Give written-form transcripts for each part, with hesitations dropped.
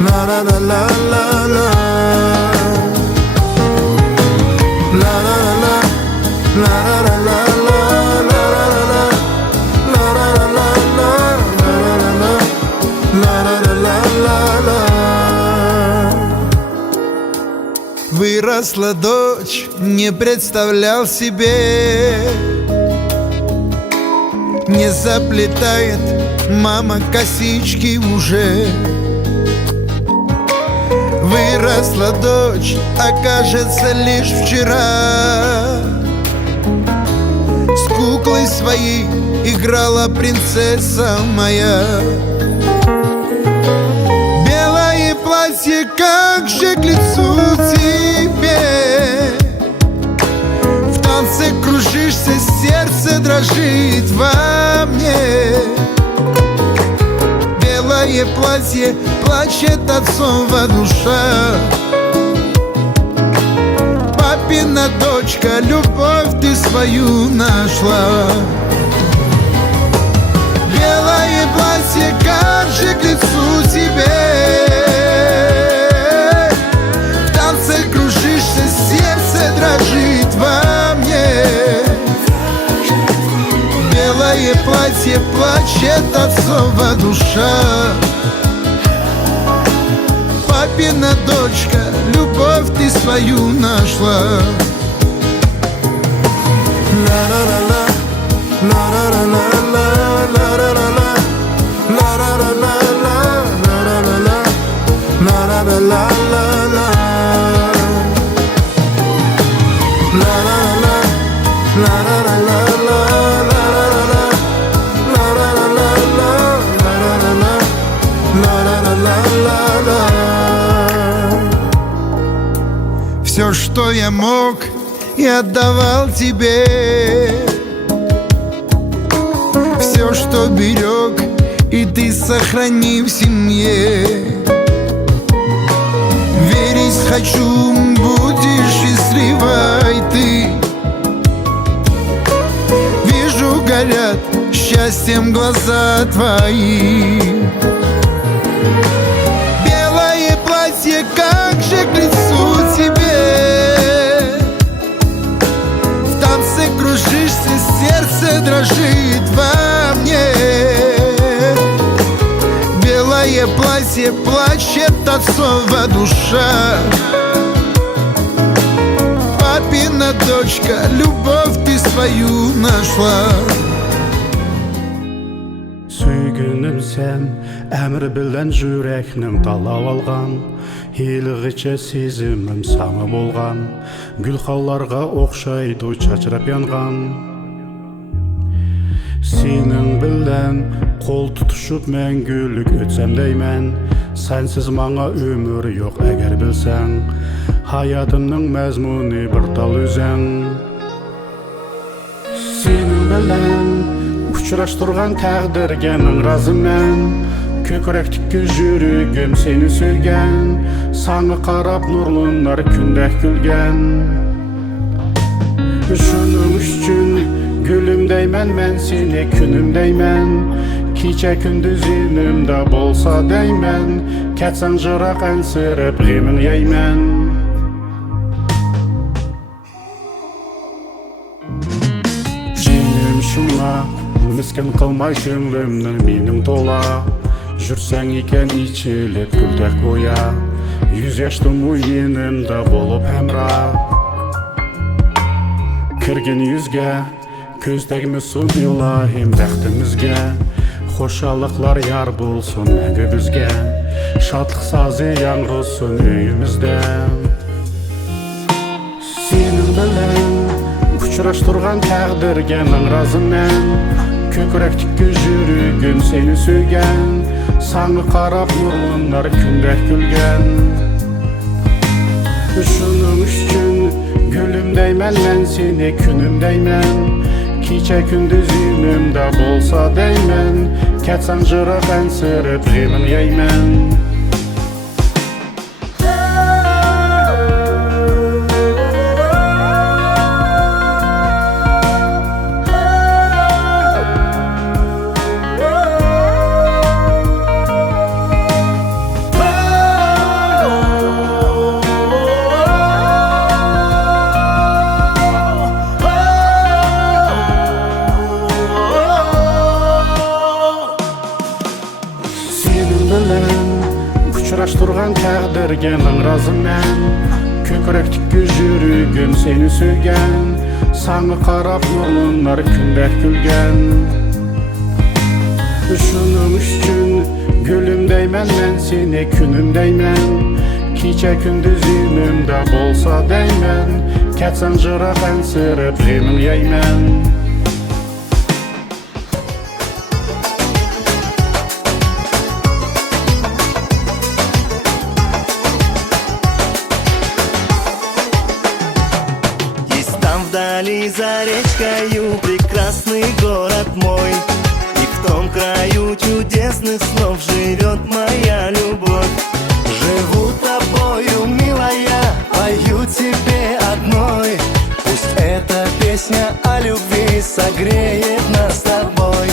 La la la la la la. La la la la la la la la la la la la la. Выросла дочь, не представлял себе. Не заплетает мама косички уже. Выросла дочь, окажется лишь вчера. С куклой своей играла принцесса моя. Белое платье, как же к лицу тебе. В танце кружишься, сердце дрожит во мне. Белое платье, плачет отцова душа. Папина дочка, любовь ты свою нашла. Белое платье, как же к лицу тебе. В танце кружишься, сердце дрожит во мне. Белое платье, плачет отцова душа. Папина дочка, любовь ты свою нашла. Ла-ла-ла-ла, ла-ла-ла-ла, ла-ла-ла-ла, ла-ла-ла-ла, ла-ла-ла-ла, ла-ла-ла-ла. Все, что я мог, я отдавал тебе. Все, что берег, и ты сохрани в семье. Верить хочу, будешь счастливой ты. Вижу, горят счастьем глаза твои. Белое платье, как же к лицу тебе. В танце кружишься, сердце дрожит во мне. Белое платье, плачет отцова душа. Папина дочка, любовь ты свою нашла. Сүйгенім сен, әмір білін жүрекнің талау алған. Елігіче сезімім саңы болған. Гүл қаларға оқшайды чачырап янған. Сенің білін қол тұтышып мәңгілік өтсем деймен. Сәнсіз маңа өмір жоқ әгер білсәң. Hayatımның мәзмуны бір тал өзен. Сенің білін ұшыраштырған тәғдірге мың разы мен. Көкіректікке жүрегім сені сүйген. Саңы қарап нұрлынар күндәк күлген. Шының үшін гүлім деймен, мен сені күнім деймен. Кече күндіз енімді болса деймен. Кәтсәң жырақ әнсіріп ғемін еймен. Шуңа, мүскен қылмай көңлімнің менің тола. Жүрсәң екен ичелеп күлдәк қоя. Yüz yaştым енімді болып әмра. Кірген yüzге, көздәгіміз сұн илахим бәқтімізге. Қошалықлар яр болсын әгі бізге. Шатлық сазы яңрылсын үйімізде. Сенің білін ұшыраштырған тәғдірге мың разы мен. Көкіректікке жүрегім сені сүйген. Саңы қарап нұрлынар күндәк күлген. Шының үшін гүлім деймен, мен сені күнім деймен. Кече күндіз енімді болса деймен. Кәтсәң жырақ әнсіріп ғемін еймен. Uçuraştırgan təqdirge min razı mən Kökrektik yürügüm seni söygen Sana qarab yolunlar kündək gülgen Şunun üçün gülümdeymən mən seni günümdeymən Kiçə gündüz günümdə bolsa dəymən Keçən cıraq ənsirib yemin yeymən Вдали за речкою прекрасный город мой, и в том краю чудесных снов живет моя любовь. Живу тобою, милая, пою тебе одной. Пусть эта песня о любви согреет нас с тобой.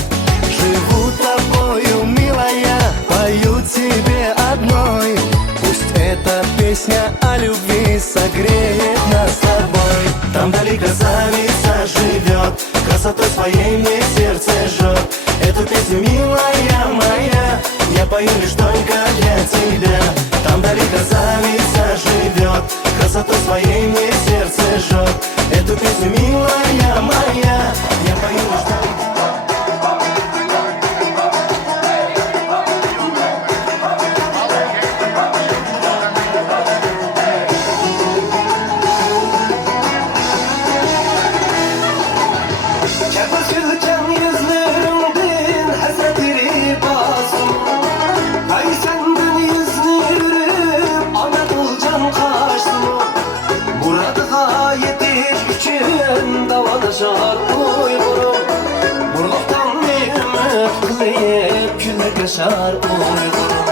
Живу тобою, милая, пою тебе одной. Пусть эта песня о любви согреет нас с тобой. Там вдали красавица живет, красотой своей мне сердце жжет. Эту песню, милая моя, я пою лишь только для тебя. Там вдали красавица живет, красотой своей мне сердце жжет. Эту песню, милая моя, я пою лишь только для тебя. Davanışar uygurum Burluktan bir ümit kılıyıp Küllük yaşar uygurum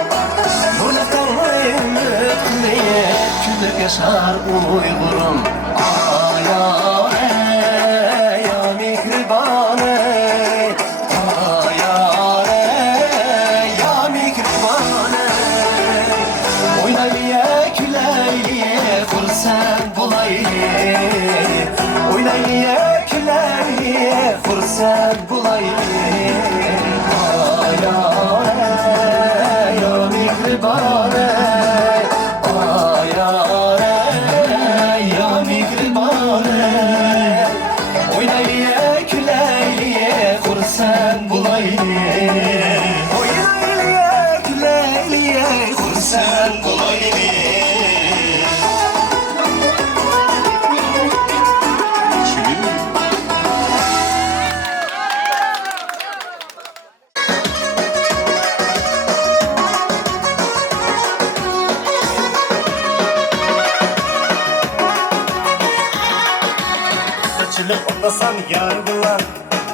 Burluktan bir ümit kılıyıp Küllük yaşar uygurum Ayare ya mikribane Ayare ya mikribane Oynayliye küleyliye Fırsat bulayliye Oynayliye küleyliye Fırsat bulayliye Ayare ya mikribane Ayare ya mikribane Oynayliye küleyliye Fırsat bulayliye Oynayliye küleyliye Fırsat bulayliye Tutuşulup otlasam yar bulan,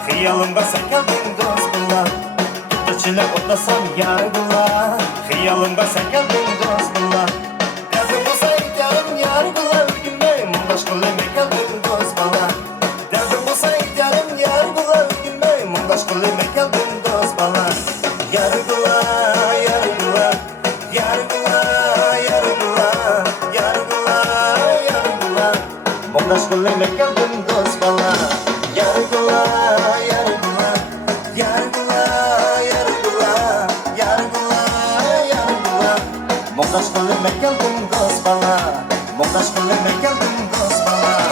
hıyalımda sen geldin dost bulan. Tutuşulup otlasam yar bulan, hıyalımda sen geldin dost bulan. Derdim olsa ihtiyarım yar bulan, gülmeyim mundaş kılime geldin dost bulan. Derdim olsa ihtiyarım yar bulan, gülmeyim mundaş kılime geldin dost bulan. Yar bulan, yar bulan, yar bulan, yar bulan, yar bulan, yar bulan. Mundaş kılime geldin dost bulan. Yar bulan, yar bulan, yar bulan, yar bulan, yar bulan, yar bulan. Mundaş kılime geldin dost bulan. Mundaş kılime geldin dost bulan.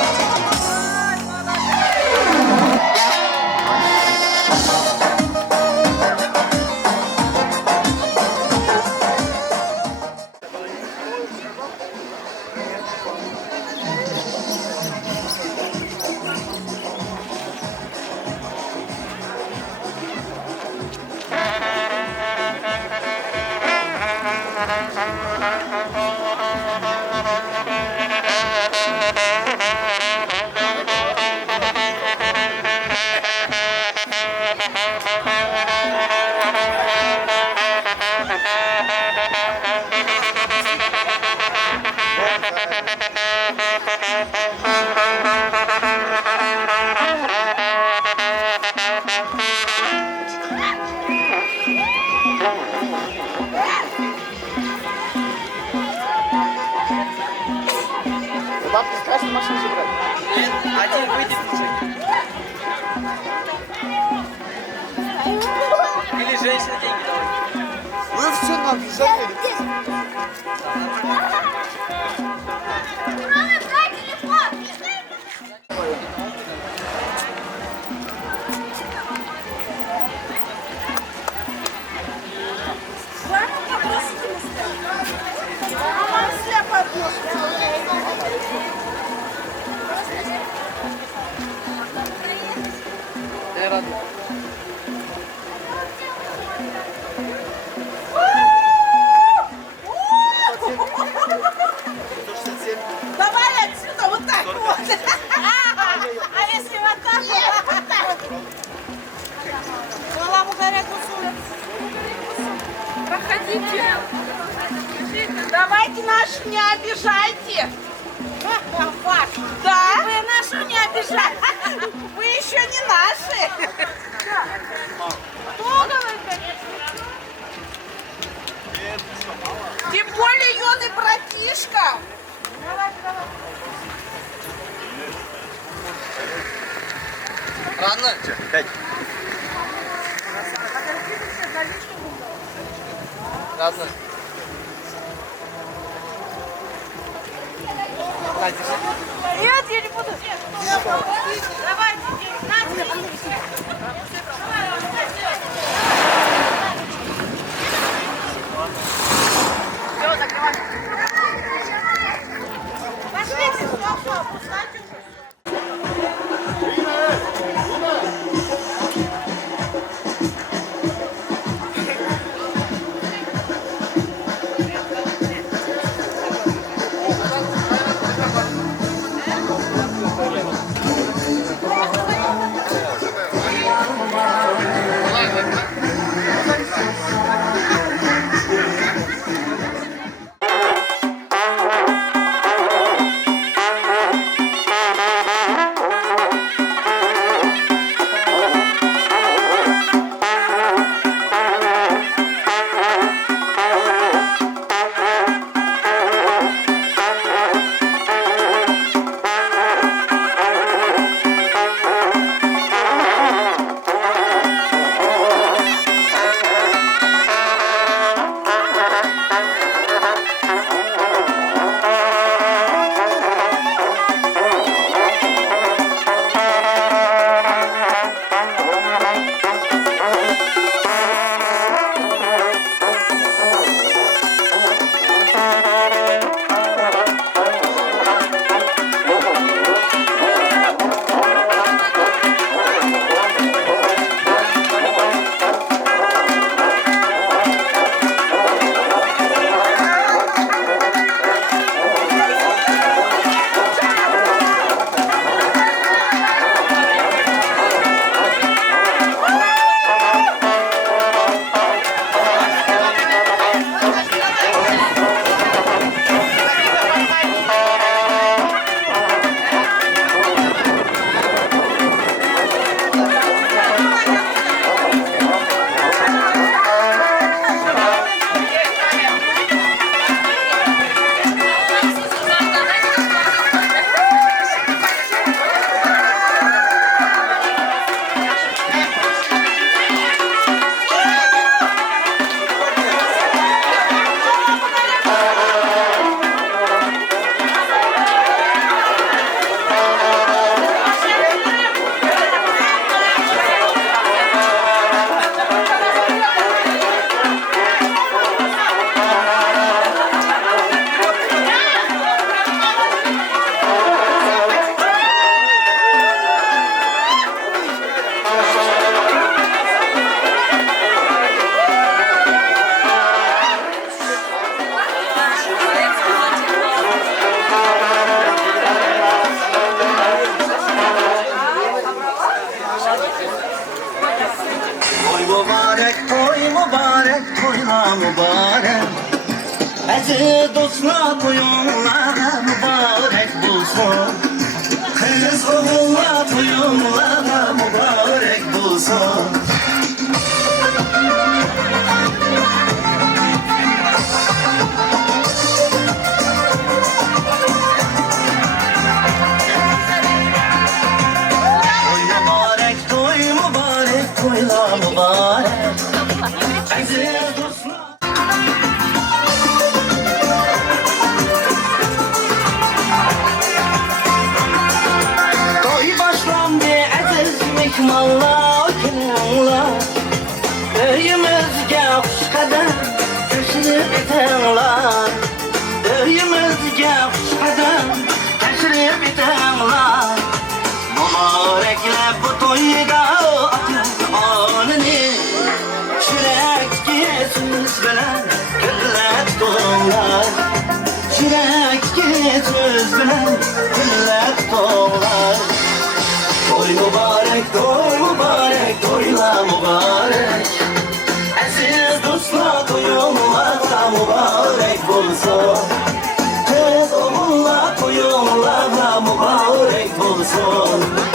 Бабки страшно машину забрать. Один выйдет мужик. Или женщина деньги давай. Вы все Tamam güzel verin. Давай отсюда вот так вот. А если вот так вот? Голову горят усули. Проходите. Давайте нашу не обижайте. Да? Вы нашу не обижайте. Вы еще не наши. Кто говорит, конечно? Тем более юный братишка. Рано? Пять. Рано. Нет, я не буду. Давайте, Надя. Все, закрывай. Пошлите, все, пускайте уже. mübarek Ezi dostlar toyunlara mübarek bulsun Kız oğullar toyunlara mübarek bulsun Toy mübarek, toylar mübarek Aziz dostlar to'yida aka onini Chirakga so'z bilan gullar to'g'lar Chirakga so'z bilan gullar to'g'lar To'y muborak, to'yla muborak Aziz do'stlar, to'yinglar muborak bo'lsin Tez o'g'illar, to'yinglar muborak bo'lsin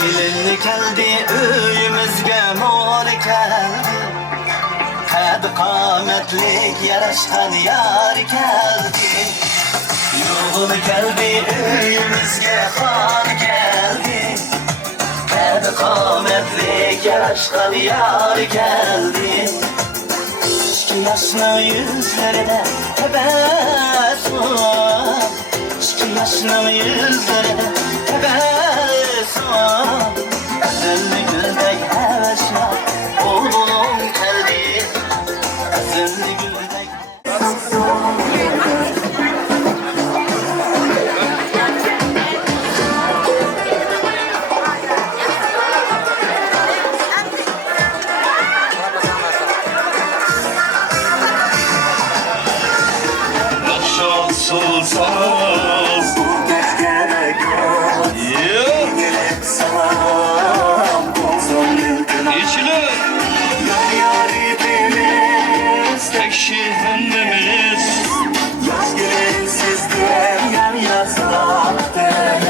Kelinni keldi uyimizga moli keldi Qad qomatlik yarashgan yar keldi Yo'g'li keldi uyimizga xon keldi Qad qomatlik yarashgan yar keldi 2 yoshning yuzlarida tabassum 2 yoshning yuzlarida tabassum Azalli güldek hevesler oğlum kalbi Azalli güldek Nasıl sulsaz Ekşihindimiz Yaz gelin sizden yan yazlaktır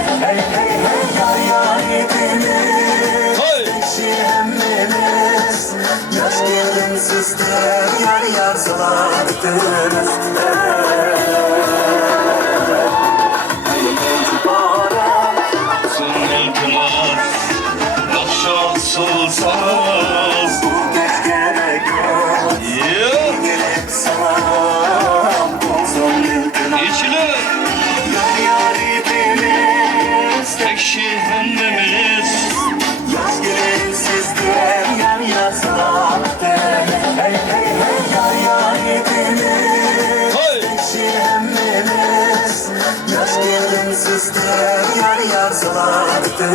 Yar yaridimiz Ekşihindimiz Yaz gelin sizden yan yazlaktır Sulsaz İçilir Ekşihindimiz Yaz gelin sizden yan yazlaktır Yar yaridimiz Ekşihindimiz Yaz gelin sizden yan yazlaktır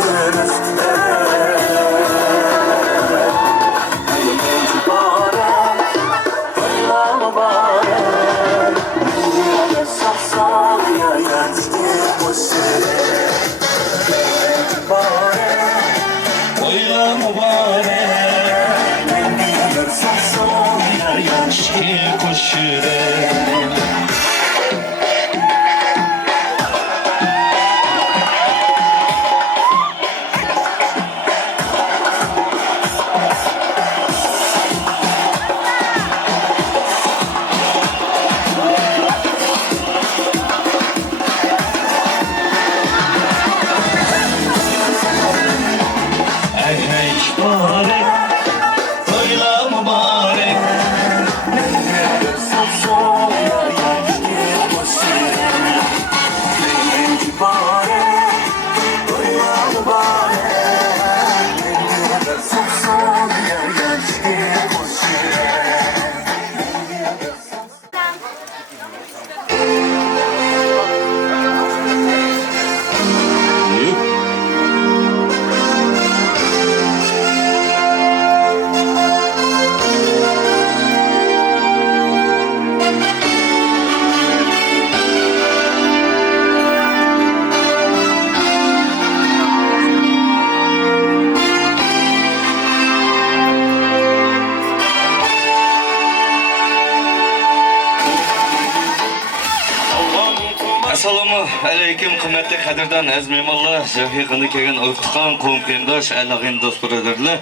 Assalomu alaykum qimmatli qadrdon aziz mehmonlar, yaqinda kelgan o'rtoqon, qo'm-qarindosh, alag'in do'st birodarlar.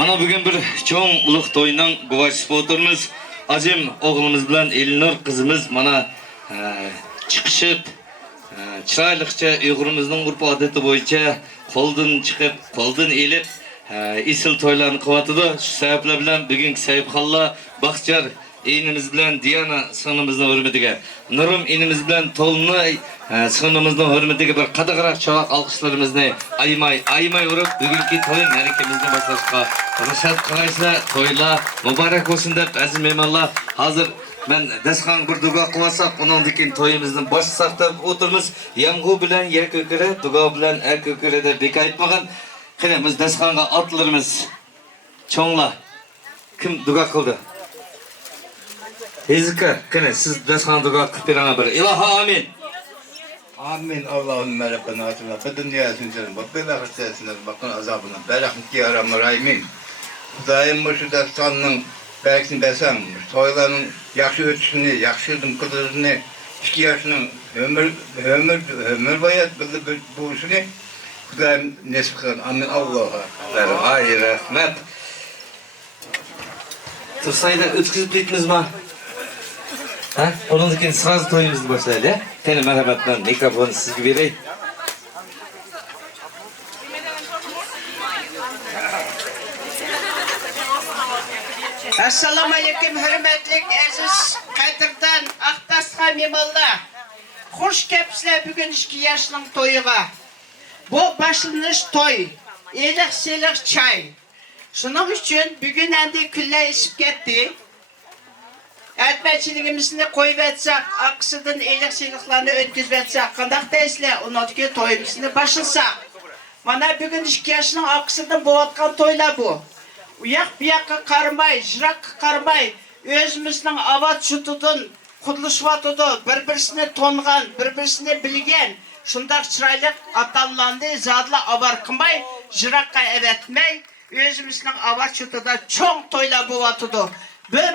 Mana bugun bir cho'ng ulug' to'yning guvohchisi o'tirmiz. Azim o'g'limiz bilan Elnur qizimiz mana chiqishib, chiroyliqcha Uyg'urimizning urf-odati bo'yicha qo'ldan chiqib, qo'ldan elib, isil to'ylarni qilyotdi. Shu sabablar bilan bugungi Sayibxonlar Baxtiyor inimiz bilan Diana singlimizning hurmatiga, Nurum inimiz bilan Tolunay singlimizning hurmatiga bir qadaqroq chavaq alqishlarimizni aymay urib bugungi to'y marakamizni boshlashga ruxsat qilasizlar. To'ylar muborak bo'lsin deb aziz mehmonlar, hozir ben dasxon bir duo qilsak, undan keyin to'yimizni boshlasak deb o'tirmiz. Yamg'u bilan yer ko'kira, duo bilan er ko'kira deb bekaytmagan. Qani biz dasxonga otlarimiz. Cho'nglar kim duo qildi? Hezika, qani siz dasxon duo qilib beranga bir. Ilohi amin. Amin. Allahümme Rabbena atina fid dünya haseneten ve fil ahireti haseneten ve qina azabına. Berahmeti ya Rahman Rahimin. Xudayım şu dastanın belki desem, toyların yaxşı ötüşünü, yaxşıdım kılırını, 2 yaşının ömür boyu bu işini Xudayım nesip kılın. Amin. Allah'a. Ay rahmet. Tursayda ötküzüp bitmiz mi? Ha? Ondan keyin sırası toyumuzu başlayalım. Teni merhametle mikrofonu sizge vereyim. Assalamu alaikum hürmetlik aziz Kadir'dan Aktasqa memallar. Hoş kepsizler bugün 2 yaşının toyuğa. Bu başlanış toy, elik selik çay. Şunun için bugün endi külle isip gitti. Etmeciligimizni koyup etsek, aksıdan elik seliklerini ötküzüp etsek, kandak deysizler, ondan ki toyumuzni başlasak. Bana bugün 2 yaşının aksıdan boğatkan toylar bu. Uyak bir yakka karmay, jırak karmay, özümüzün avat şutudun, kudluşvatudu, birbirisini tongan, birbirisini bilgen, şundak çıraylık atallandı, zadla abarkımay, jırakka evetmey, özümüzün avat şutuda çok toyla buvatudu.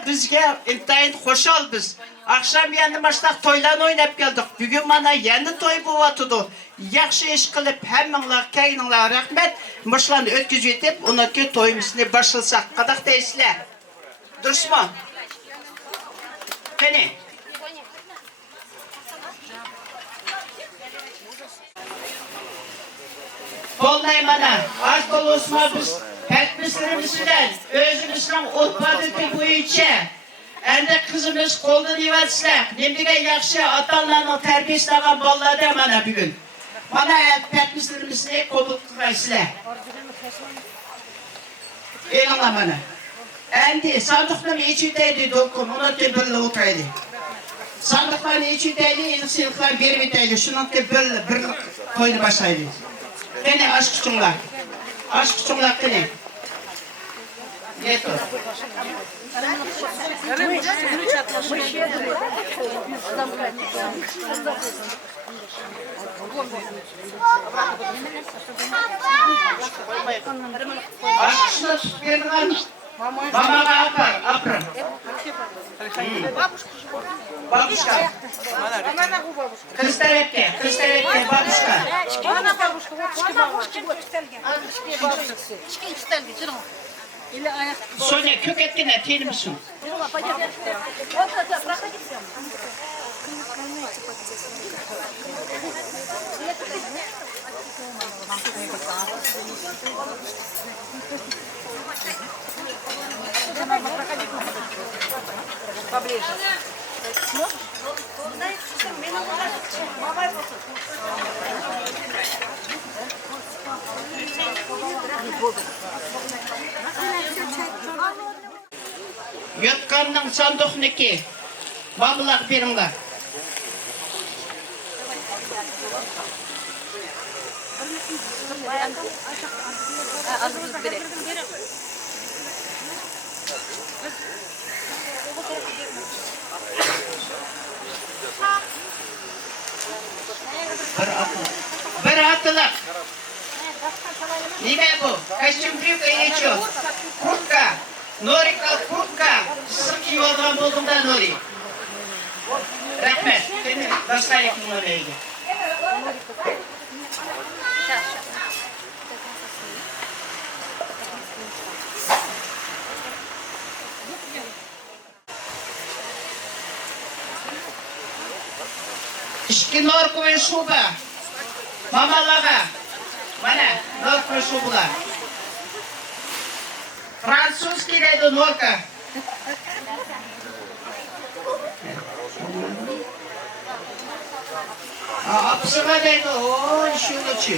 Bizge intayın hoşal biz. Akşam yanı başlaq toylan oynap geldik. Bugün bana yeni toy buvatudu. Yaxşı iş kılıp hemminlar, kayınlar rahmet. Mışlan ötküz etip, onaki toyumuzunu başlasak. Qadak deysizler. Dürüst mü? Kene? Bolnay mana, az dolusma biz etmişlerimizden, özümüzden otpadıkı boyunca endi kızımız koldan yivatsizlar. Nemdige yaxşı atanlarının terbiyesi algan bolalar da mana bugün. Mana etmişlerimizni qabul qilmaysizlar. Eğlenla mana. Endi sandıqның içindeydi dokun, onu ki birli oturaydı. Sandıqların içindeydi, ilsilikler vermeydi. Şunun ki birli toyunu başlaydı. Kene aşk küçükler. Aşk küçükler kene. Yeto. Aşkışına tut verdiler. Mamaga apar. Babuşka. Kız tarafta, babuşka. Ana бабушка, вот или аяқ. Sonya kök etkine teyli misin? Пойдем. Вот это, проходи прямо. Поближе. Yotkanның sandıqniki. Babılaq beringlar. Bir atılıq. Nime bu? Kostyum брюк или чё? Куртка. Норик al куртка. Sık iyi olgan buldum da Nori. Rahmet. Seni başka yakın oraya gel. İşki norkoy şuba. Mamalaga. Mana norkoy şubular. Fransuzski dedi norka. Apsıga deydi, oy şunuçu.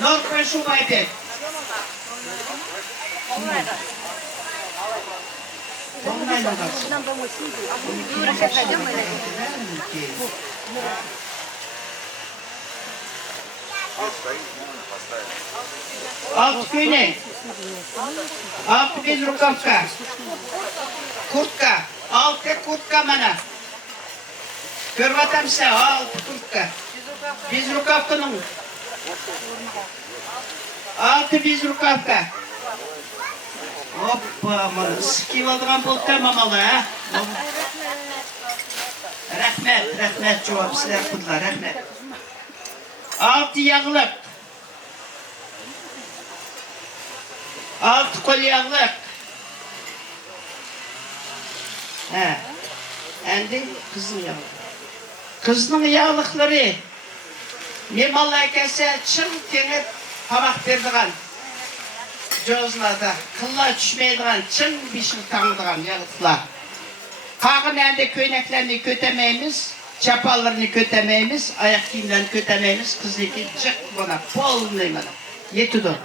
Norkmen şu baybek. Olmayla kalsın. Alt köyle. Alt bez rukavka. Kurtka. Altı kurtka bana. Görmetem size altı kurtka. Biz rukavkanın. Altı biz rukavka. Hoppa, mana ıskib oldigan bo'lib tamamalı ha. Rahmet cevap sizler kutlar, rahmet. Altı yağlık. Altı kol yağlık. He. Endi kızın yağlık. Kızının yağlıkları. Memallar kelse çıl tenip tamak berdigan. Jozlarda kılla düşmeydigan, çın bişil tanıdıgan yağlıklar. Kağın endi köyneklerini kötemeyimiz, çapallarını kötemeyimiz, ayak kiyimlerini kötemeyimiz, kızıki çık buna, polnay bana. Yetidu.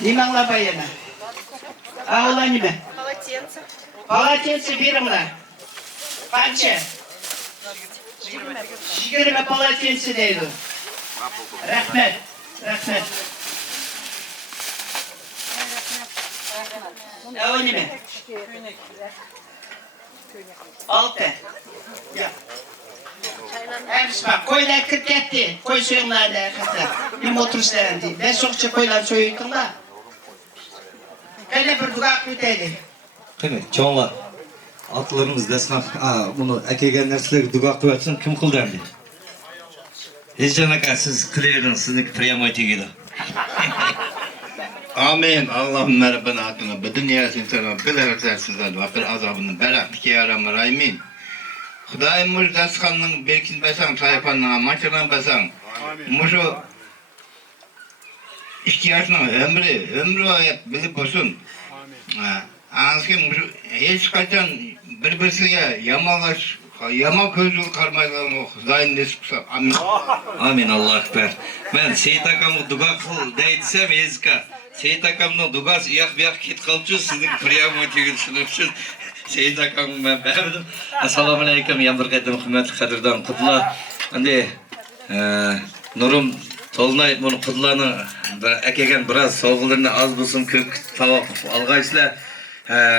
Nimanla bayana? Ağla nime? Полотенце. Полотенце birimle. Kaçı? 20 полотенце deydi. Rahmet. O nime? 6. Ya. Hepsi bak, koylar 47. Koy soyunlar da kadar. Bir oturuşlar değil. Ben sokça koylar soyuydum da. Böyle bir duvak öteydi. Qani, cho'nglar. Atlarımız desem, bunu әкелген нәрселерге дуга қылып жатсам, кім қылды әмді? Ержан ака, siz қылердің, sizniki прямо тегеді. Amin. Allah'ın merhabanatına, bu dünyasını sana bilerek vakır azabını beraklık yaramır. Amin. Xudayım muş daskanın belkin besan, sayfanına, maçıran besan. Muşu ihtiyaçının ömrü ayet bilip olsun. Anski muşu hiç kaçan birbirsiyle yama közül karmaylarını Xudayım nesipsa. Amin. Amin, Allah akbar. Ben Seyit akamı duga kıl deydisem ezika. Seyit akamның дугасы ияқ-бияқ кет қалып жүр, сіздің прямо тегін түсініп жүр. Seyit akamның мен бәрдім. Ассаламу алейкум, бір қайтым құрметті қадірдан құдыла. Ande Нұрым Толнай мұны құдыланы әкелген біраз соғылырына аз болсын көк табақ алғайсылар.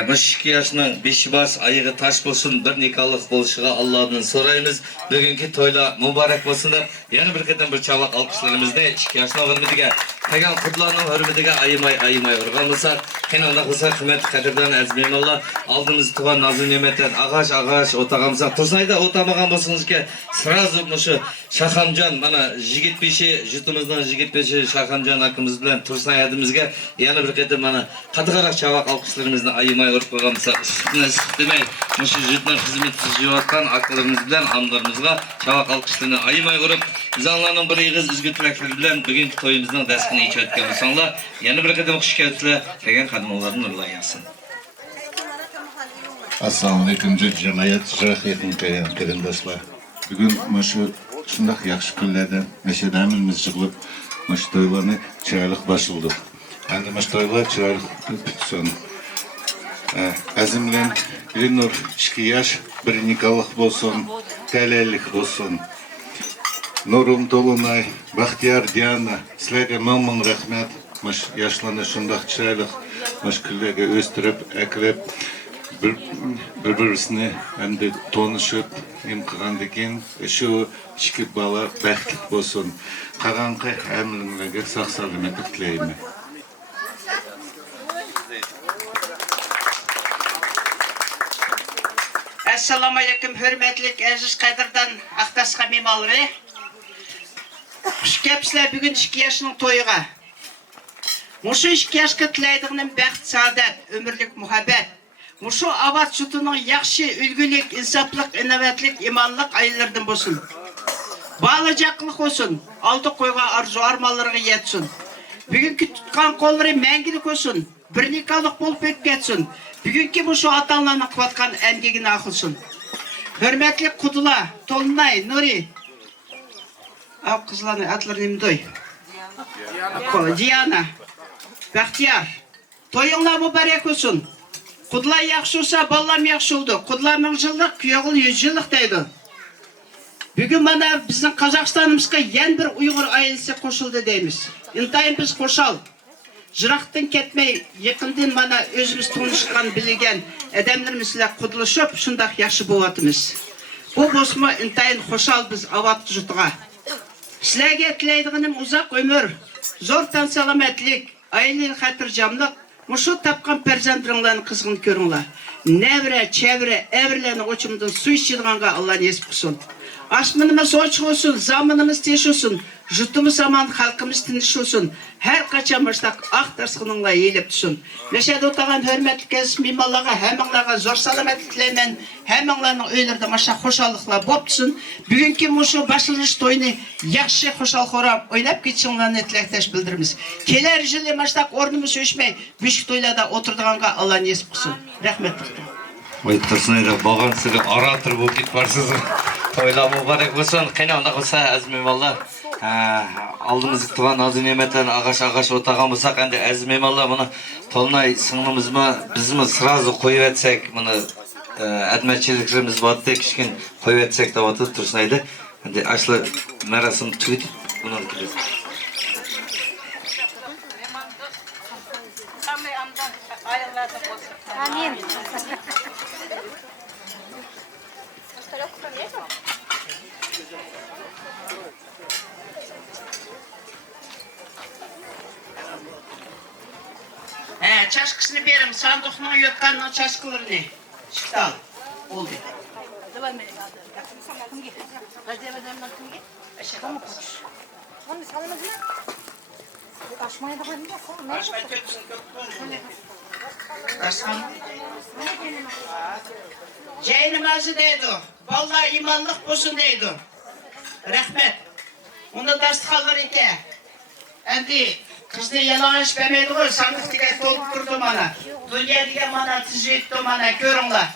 Müş 2 yaşının 5 bas ayığı taş bolsun, bir nikahlık bolışıga Allah'dan sorayımız. Bugünkü toyla mübarek bolsunlar. Yani bir keten bir çavak alkışlarımızda 2 yaşına hürmetiga, kagan kudlarının hürmetiga ayımay urganmasa, kene ona kısa kıymet kadirden azmeymallah. Aldığımız tuğan nazı nimetten ağaç otağımıza. Torsayda otamagan bolsunuz ki, sırası muşu Şahamcan, bana jigit beşi, jutumuzdan jigit beşi Şahamcan akımız bilen Torsay adımızga, yani bir keten bana kadıgarak çavak alkışlarımızda ayımay ұрып қойғанымызға үстіне демей мұшы жұртына қызмет жүріватқан ақылымыз білен андарымызға чабақ алқыштарына айымай ұрып біз Алланың бір иғыз үзгі тілектері білен бүгінгі тойымыздың дәскін ечі өткен болсаңла яны бір қадам құш келтілі деген қадымаларын нұрлай ясын. Assalamu alaikum cemaat, жақын қарындастар. Бүгін мұшы шындақ яқшы күнлерден мәшедәміміз жығылып, мұшы тойларны чырайлық башылды. Әнді мұшы тойлар чырайлық бүтсін. Әзімлен Ленур 2 yaş, bir nikahlık bolsun, tələllik bolsun. Nurum Dolunay, Baxtiyar Diana, sizlərə мың rəhmət. Müş yaşlarını şundaq çırайлıq, müş küllərə östürüp, əklep, bir-birisini əndi tonuşup, imqığandıkin, şu 2 bala bəxtlik bolsun. Qaranqı əmrinlərə sağ-salamətlік tiləyim. Assalamu alaikum, hürmetlik Aziz Kadir'dan Aktasqa memalları. Hoş kepsizler bugün 2 yaşının toyuğa. Muşu 2 yaşqa tilaydiğinin bəxt, saadet, ömürlük, muhabbet. Muşu avat sütunun yaxşı, ülgülük, insaflık, inovatlik, imanlık ayılardan bolsun. Bağlacaqlıq olsun, aldı koyga arzu armanlarına yetsin. Bugünkü tutkan kolları мәңгілік olsun, bir nikahlık bolup ötketsin. Bugünkü bu şu atanlarına kıvatkan emgegini akılsın. Hürmetli Kudula, Tolunay, Nuri, Al kızlarını adları nemdoy. Diana. Bahtiyar. Toyunlar mübarek olsun. Kudlar yaxşı olsa ballam yaxşı oldu. Kudlar 1000 yıllık, kuyogul 100 yıllık deydi. Bugün bana bizim Kazakistanımızga yan bir Uyghur ailesi koşuldu deymiz. İntayın biz koşal. Jıraqtın ketmey, yakından mana özümüz tanışkan, bilgen adamlarımızla kudlaşıp şundaq yaxşı bovatımız. Bu bosma intayın koşal biz avat jutuğa. Sizlerge tileydiğinim uzak ömür, zor tan salametlik, aile hatırcamlık, muşu tapkan perzendiriңларны kızgın körüңлар. Nevre, çevre, evrelerni uçumdan su içidiğanga Allah nesip kılsın. Aşmınımız oçuk olsun, zamanımız teş olsun, jutumuz zaman halkımız tinç olsun. Her kaçan baştak aktarsınınla eğilip düşün. Meşede otağın hürmetli kez mimallaga, hemenlaga zor salametli tileymen, hemenlarının öylerden aşağı hoşallıkla bop düşün. Bugünkü muşu başılış toyunu yakşı hoşal horam oynap geçinlerine tilekteş bildirimiz. Keler jili baştak ornumuz öşmey, büyük toylada oturduğanga Allah nesip kılsın. Rahmetlik. Ой, тұрсынайда баған сізге оратор болып кетіп барсыз. Тойлар мүбәрәк болсын. Қане анда болса әзімемалла. Алдымызды туған азы неметлерін ағаш отаған болсақ, әнде әзімемалла мұны толнай сыңлымыз ма, біз ми сразу қойып әтсек, мұны әдметшіліктеріміз барды, кішкен қойып әтсек деп отыр тұрсынайды. Әнде ашлы мәрасым түгітіп, бұны келеді. Amin. Çaşkısını verim, sandıkının yotkanının çaşkılarını. Çıktı al. Oldu. Aşmaya da var mı? Aşmaya töksün, Aşman. Cey namazı deydi. Vallahi imanlık olsun deydi. Rahmet. Onu dastıkalır ike. Endi kızını yalaş vermedi o. Sandık diye dolup kurdu bana. Dünya diye bana tüzüktü bana. Görünler.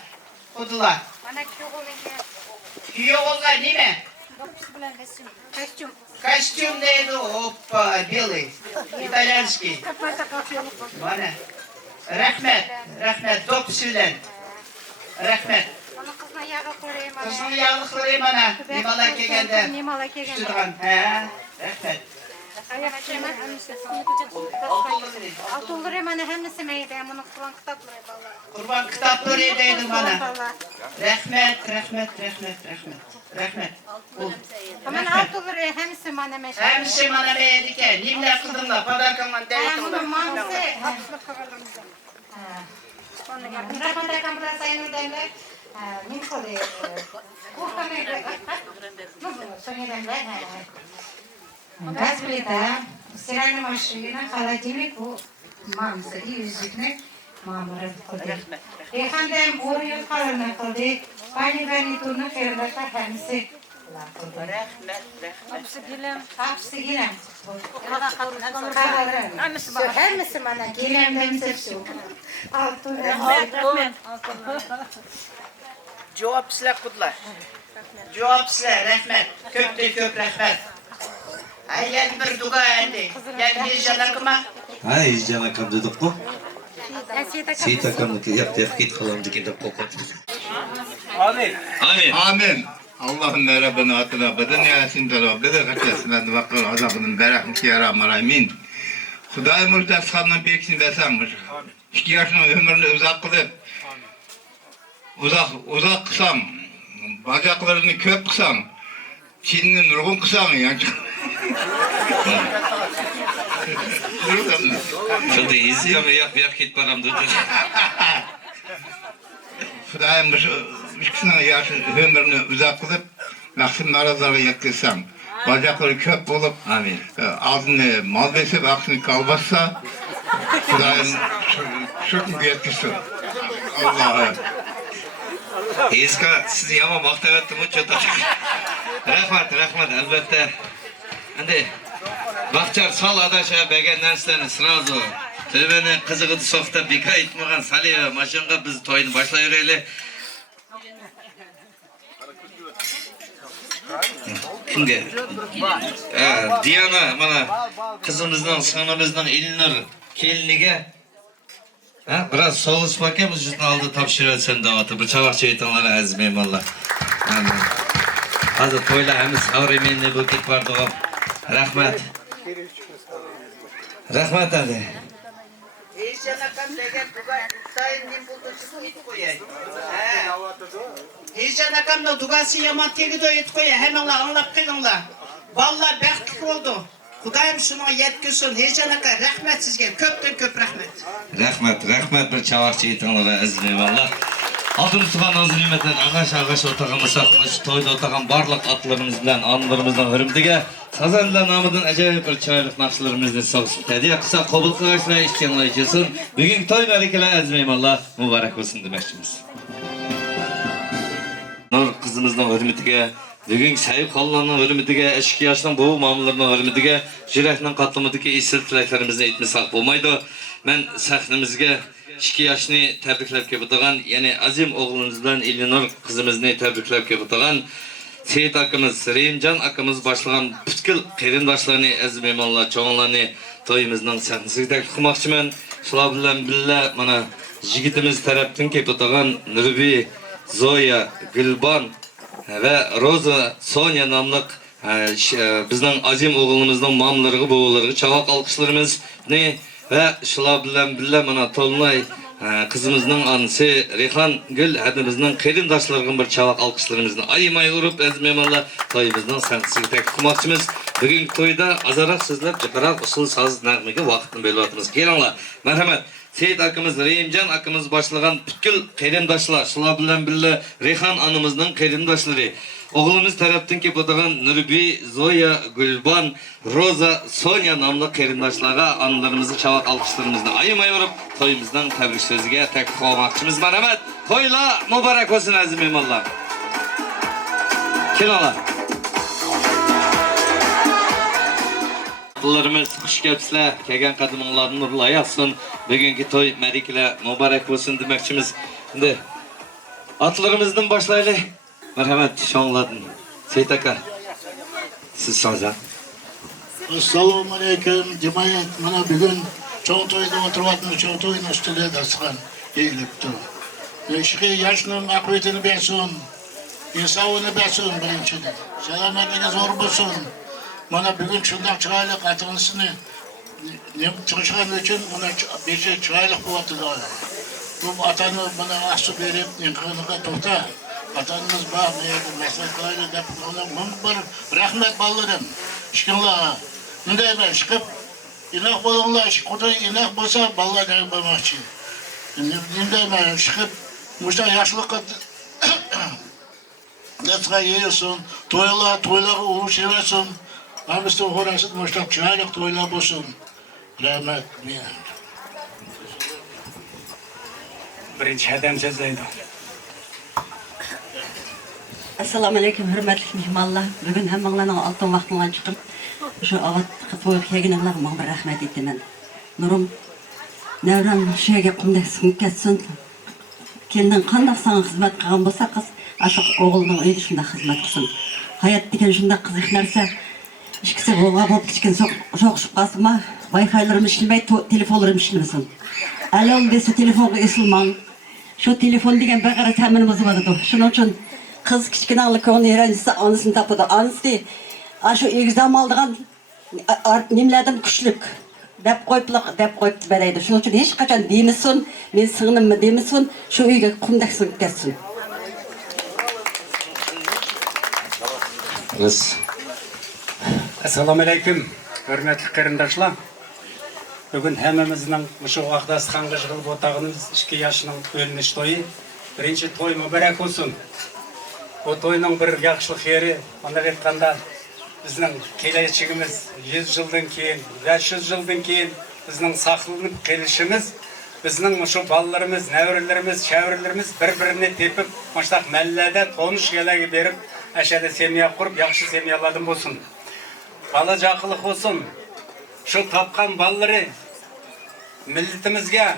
Kudular. Bana köy Küyo olga değil mi? Kostyum. Kostyum deydi. Hoppa. Белый. İtalyanski. Bana. Rahmet. Rahmet. Top söylen. Rahmet. Bana kızına yağı koyayım. Kızını yağlı kılayım bana. Nimala kegende. Nimala kegende. Tutugan. He. Rahmet. Altılır hemen hemisi meyde. Bunu kurban kitapları vallahi. Kurban kitapları edeydi bana. Rahmet, rahmet, rahmet, rahmet. Rahmet. Hemen altılır hemisi bana meşe. Hemsi bana meydike. Nimle kıdımla, padarkanla Bunun deydim. mantısı hapsılık kıvırlımızda. Rahmet kamra sayını demler. Nim kılı. Kurtamı. Sonradan ben. Gaz plita, стиральная машина, холодильник, мамса и yüzükne mamura kıldı. Ehandem oraya kalana kıldı. Pani turnu fermata hemsi kıldı. Hepsi gilem. Hepsi gilem. Hepsi bana gilem hepsi. Altın. Cevap size kudlar. Cevap size rahmet. Köpte köp rahmet. Ay gel bir duga endi. Gel bir janar kıma. Ay, жана кам дедік қой. Сейта камдікі, яқ кет қалам деген деп қоқатымыз. Амин. Amin. Allah'ın Rabbine adına beden yasin dolu beden kaçasına vakın azabının bereketi yaramar amin. Hudayımız da sanın beksin desemmiş. 2 yaşında ömrünü uzak kılıp uzak kısam, bacaklarını kök kısam, çinini nurgun kısam yani. Сонда езгамы яқ кет барам деді. Hudayımız ikisinin yaşı ömrünü uzak kılıp Naksim narazlara yetkilsem, bacakları kök olup, Amin. ağzını mal besip aksini kalmazsa, Hudayım şükür yetkilsin. Allah'a. Езгі сізді яман мақтап өттім ғой, что-то. Рахмат, әлбәтте. Әнде, Бақчар сал адаша бәген нәрсені сразу төбені қызығыды соқта бека айтмаған Салия машинға біз тойын башлай берелі. Kimge? Diana, mana kızımızdan, sınavımızdan Elinur kelinige. Biraz soğuz bakayım, bu yüzden aldı tapşırıyorsun da atı. Bu çavak şeytanları ezmeyim Allah. Hazır toyla hemiz ağır emeğinde bu kek vardı o. Rahmet. Rahmet hadi. Heyecanakam degen sayın ne bulduğunu it koyayım. Heyecanakam dugası yaman tegi de it koyayım. Hemen anlap kılınla. Vallahi beklik oldu. Kudayım şuna yetkilsin. Heyecanaka rahmet sizge. Köpten köp rahmet. Rahmet bir çavak şeytanlara ezmeyim Allah. Adım tuğan azı nimetten ağaç otağımızda, toyda otağın barlıq atlarımız bilen, anılarımızdan hürümdüge, Sazan'la namıdın acayip bir çaylık nakşılarımızdan soğusun. Tediye kısa kobul kıvaçla işleyenler içilsin. Bugün toy merikeler ezmeyim Allah, mübarek olsun demekçimiz. Nur kızımızdan hürmetine, bugün sayıp kallarının hürmetine, eşki yaştan boğu mamlarının hürmetine, jirekten katlamadaki isil tileklerimizden etmesak bulmaydı. Ben sahnimizge 2 yaşını təbriklep kebutağan, yani azim oğlumuzdan Elinur kızımızını təbriklep kebutağan, Seyit akımız, Reyimcan akımız başlayan bütkül qeyrindaşlarını, ezmeyim Allah, çoğunlarını toyumuzdan sahnisiga təklif qilmoqchiman. Shular bilan birga mana yigitimiz tarafdan kebutağan Nurbi, Zoya, Gulban ve Roza, Sonya namlıq bizning azim oğlumuzdan mamlarığı, boğularığı, çavak alkışlarımız ne? Ve şular bilen birga mana tolunay kızımızın anısı Reyhan Gül hepimizden qeyrindaşlarının bir çavak alkışlarımızdan ayımay urup ezmeyim Allah toyumuzdan sahnisiga təklif qilmoqchimiz. Bugün toyda azarak sizler jiqaroq usul saz nağmega vaqtini beryapmiz. Kelinglar. Marhamat. Seyit akımız, Reyimcan akımız başlayan bütkül qeyrindaşlar, şular bilen birga Reyhan anımızdan qeyrindaşları. Oğlumuz taraftan ki otagan Nurbi, Zoya, Gulban, Roza, Sonya namlı qeyrindaşlarga anılarımızı çavak alkışlarımızdan ayımay vurup toyumuzdan tebrik sözüge təklif qilmoqchimiz. Marhamat. Toyla mübarek olsun azimim Allah. Kelinglar. Qullarımız xush kelibsizlar. Kelgan qadiminglarni nurlar yaqsin. Bugungi toy marikalar mübarek olsun demekçimiz. Endi atlarımızdan başlayalım. Merhamet, şanladın. Seyit aka, siz sazan. Assalomu alaykum cemaat. Mana bugun cho'ng to'yda o'tiryapmiz. Cho'ng to'yning ustida dasturxon yeyilibdi. 2 yoshning aqbatini bersin, insonini bersin birinchidan. Salomatligi zo'r bo'lsin. Mana bugun shunday chiroyli qatilisini chiqishgan uchun mana beshi chiroyli bo'lyapti. Bu otani mana asib berib, inqilga to'xta. Atanımız bağlayalım, mesleklerle de bir rahmet ballarım. Şıkınlar, ne demek çıkıp inak bolunlar, kutu inak bolsa ballar demek bakmakçı. Ne demek çıkıp muşta yaşlık Nesra yiyorsun, toylar uğur seversin. Amiste uğraşıp muşta çaylık toylar bolsun. Rahmet. Birinci hedem sözleydi. Assalamu alaikum, hürmetli mihmallar. Bugün hemmanlarının altın vaxtına çıkıp şu avat toyup kelganlar bana bir rahmet ettimen. Nurum nevran şeyge qumda singib ketsin. Kelin qanday sana xizmat qilgan bo'lsa qiz, aşıq oğlunun uyida shunday xizmat qilsin. Hayat degan shunday qiziq narsa. Ikkisi bo'lgan bo'lib kichkin so'qishib qolsinmi? Wi-Fi'larim ishlamay, telefonlarim ishlamasin. Alol desa telefonga esilmang. Şu telefon degan baqara ta'minimiz bor edi. Shuning uchun kız kichkinalık onu öğrencisi anısını tapıdı. Anısı şu egzam aldığan nimlerden güçlük. Dep koyup bereydi. Şunun için hiç kaçan demesin, men sığınım mı demesin, şu uyga kumdak sığınıp ketsin. Assalamu alaikum, hürmetli qeyrindaşlar. Bugün hemmemizin şu Aqdasxonga yig'ilib o'tag'imiz 2 yoshning o'linish to'yi. Birinchi to'y muborak bo'lsin. Bu to'yning bir yaxshilik yeri, mana aytganda bizning kelajagimiz 100 yildan keyin, 500 yildan keyin bizning saqlanib kelishimiz, bizning shu bolalarimiz, nevrelerimiz, çevrelerimiz bir-birini tepib, mashaq mahallada to'nish galagi berib, ashada semiya qurib, yaxshi semiyalardan bo'lsin. Bala jaqiliq bo'lsin. Şu tapkan balları milletimizge,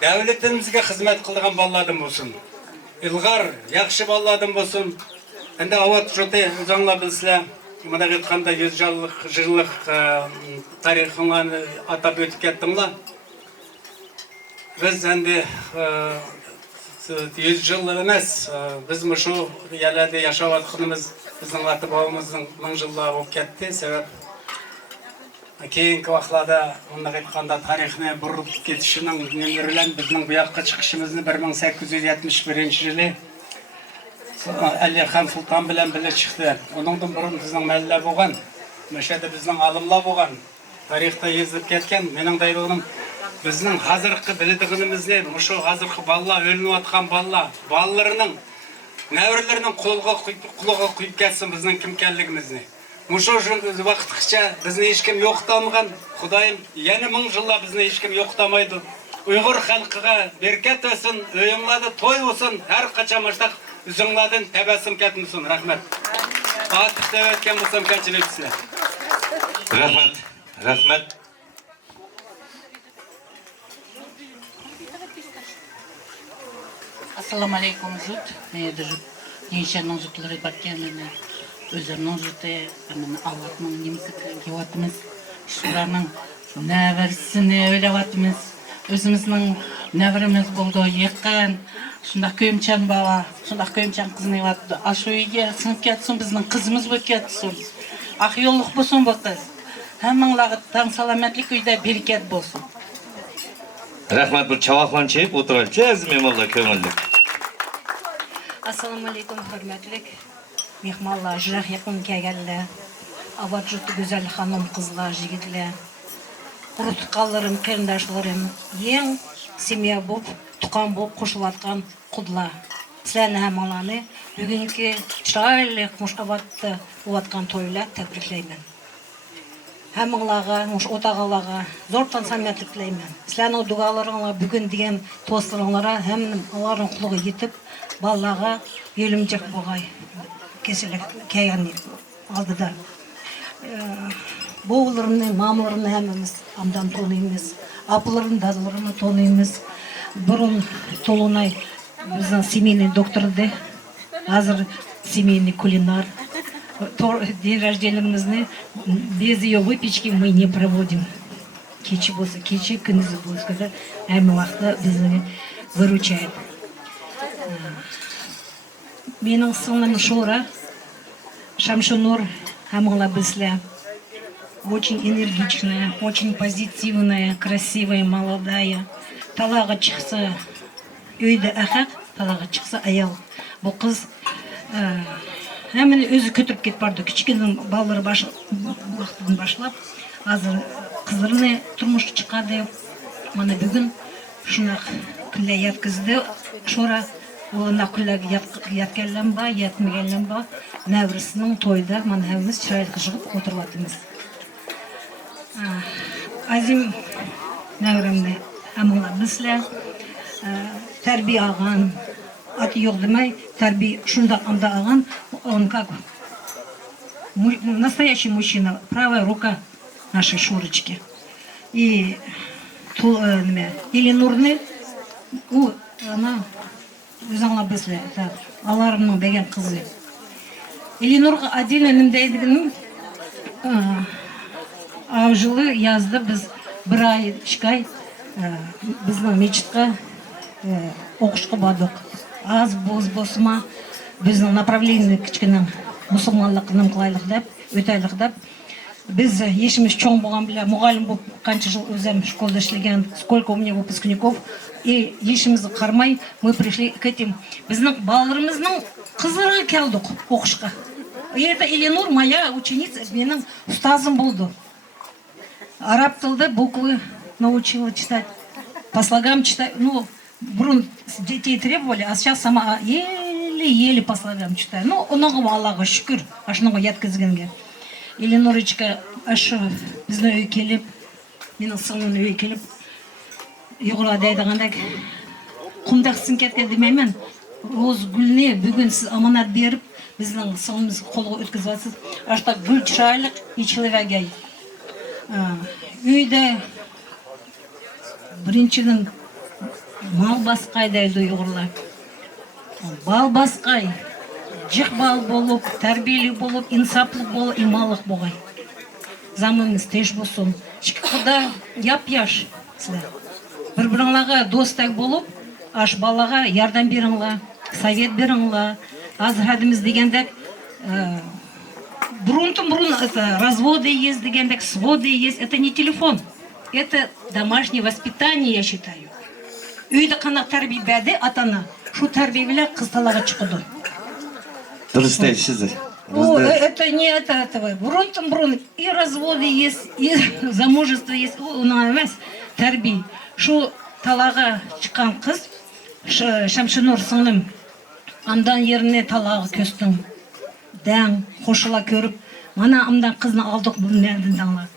devletimizge hizmet kıldıgan ballardan olsun. İlgar, yakşı ballardan olsun. Енді ават жоты жаңла білсілі, мұнда кетқанда 100 жылық тарихыңан атап өтіп кеттімла. Біз әнде 100 жыл емес, біз мұшу еләде яшап атқанымыз біздің аты бауымыздың 1000 жылға болып кетті. Себеп кейінгі уақытларда мұнда кетқанда тарихына бұрып кетішінің нөмірлен біздің бұяққа шығышымызды 1871 жылы Әлихан Сұлтан білен біле шықты. Оныңдың бұрын біздің мәлілі болған, мәшәді біздің алымла болған, тарихта езіп кеткен. Менің дайдығыным біздің қазіргі білдігінімізде мұшу қазіргі балла, өлініп атқан балаларының, нәуірлерінің құлыға құйып кетсін біздің кімкәлігімізіне. Мұшу уақытқыша біздің ешкім жоқтамаған, Құдайым, ені 1000 жылда біздің ешкім жоқтамайды. Ұйғыр халқыға беркет өсін, өйіңлады той өсін, әр қача маштақ үзіңладың тәбәсім кәтінсін. Рахмет. Атықты өткен мұсым кәтшілі өтсілер. Рахмет. Ассаламу алейкум жут. Нейшенің жұтлары бәккеніне өзірінің жұты, Аллахның немізді кеватымыз, Шураның нәвірсіне өлеватымыз, өзіміздің нәвіріміз болды еққан, Шындақ көйімчен бала, шындақ көйімчен қызын еватты. Ашу үйге сынып кетсін, біздің қызымыз бөк кетсін. Ақ еллық болсын бұл қыз. Әміңлағы таң саламетлік үйде берекет болсын. Рахмет, бір чавақлан чейіп отырайып, жәзімен алла көңілдік. Ассаламу алейкум, хөрмәтлек. Мехмалла, жырақ яқын кәгәлі. Ават жұтты güzel ханым қызла, жігітлі. Құрытқаларым, қиындашларым. Ең семья болып, тұқан болып қошылатқан құдла. Сіләні әмаланы бүгінгі шырайлық мұшқабатты уатқан тойлар тәбриклеймін. Әміңлаға, отағалаға зортан самиятлік тілеймін. Сіләні дұғаларыңла бүгін деген тостырыңлара әмінің аларын құлығы етіп, балаға елімжек бұғай кесілік кәйгені алдыда. Боғыларыны, мамыларыны әміміз амдан тонымыз, апыларын, дадыларыны тонымыз. Бұрын Толунай біздің семейный докторды, азыр семейный кулинар. День рождениемізді без ее выпечки мы не проводим. Кечі болса, кечі, күнізі болса, әмі уақытта бізді выручает. Менің сыңлым Шора, Шамшунур, әміғла бізлі. Очень энергичная, очень позитивная, красивая, молодая. Талаға шықса өйді әқақ, талаға шықса аял. Бұл қыз әмін өзі көтіріп кет барды. Кішкенің балалары уақытын башылап, азыр қызырыны тұрмыш шықады. Мана бүгін шынақ күлі яткізді. Шора олына күлі яткәллән ба, ятмегәллән ба, нәвірісінің тойда мана әміз шырайлық жығып отырылатымыз. Азим нәвірімді әміңлар бізлі тәрбие аған, аты жоқ демей, тәрбие шында анда аған, он как настоящий мужчина, правая рука нашей Шурочки. И Еленурны, она өзіңла бізлі, аларымның деген қызы. Еленурға отдельно німдейдігінің жылы язды біз бір ай, 2 ай біздің мечітқа оқышқа бардық. Аз босыма біздің направление кішкенің мұсылманлықының қылайлық деп, өтайлық деп. Біз ешіміз чоң болған біле, мұғалім болып қанша жыл өзім школда ішлеген, сколько у меня выпускников. И ешімізді қармай, мы пришли к этим. Біздің балаларымыздың қызыға келдік оқышқа. И это Еленур, моя ученица, менің ұстазым болды. Араб тілді буквы научила читать, по слогам читать. Ну, бұрын детей требовали, а сейчас сама еле-еле по слогам читаю. Ну, оныға Аллаға шүкір, ашыныға яткізгенге. Еленорочка ашы біздің өй келіп, менің сыңның өй келіп, ұйғыра дайдағанда құмдақсын кеткен демеймен. Роз гүліне бүгін сіз аманат беріп, біздің сыңымыз қолға өткізіп атсыз. Ашта гүл чырайлық и человек. Үйде біріншінің мал басқай дейді ұйғырлар. Бал басқай, жықбал болып, тәрбиелі болып, инсаплық болып, ималық болғай. Заманыңыз тез болсын. Құда яп-яш. Бір-біріңлаға достак болып, аш балаға ярдам беріңла, совет беріңла. Азыр әдіміз дегендек, брун это разводы есть, дегендек, своды есть. Это не телефон. Это домашнее воспитание, я считаю. Үйді қанақ тәрбие бәді атана. Шу тәрбие біле қыз талаға чықыды. Дұрыс дейсіздер. Это не это этого. Брун и разводы есть, и замужество есть. Оның емес тәрбие. Шу талаға шыққан қыз, Шамшынур сыңлым, амдан еріне талағы көстің. Дәң, қошыла көріп, мана амдан қызны алдық бұл нәдін даңла.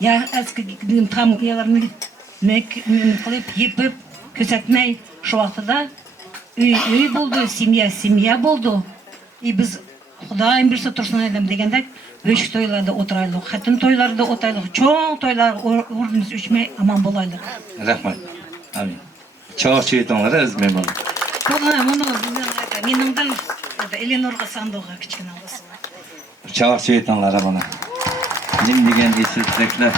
Я әскігін там елеріні қылып, епіп, көсәтмей, шу вақтыда үй болды, семья болды. И біз Құдайым бірсі тұрсын әлем дегендек, өшік тойларды отырайлық, қатын тойларды отырайлық, чоң тойлар орнымыз өшмей аман болайлық. Рахмат. Амин. Чоқ чөйтіңлер әзімен бол. Меніңден Эленорға сандуға кішкін аласың. Чоқ чөйтіңлер абана. Нем деген есеттіклер.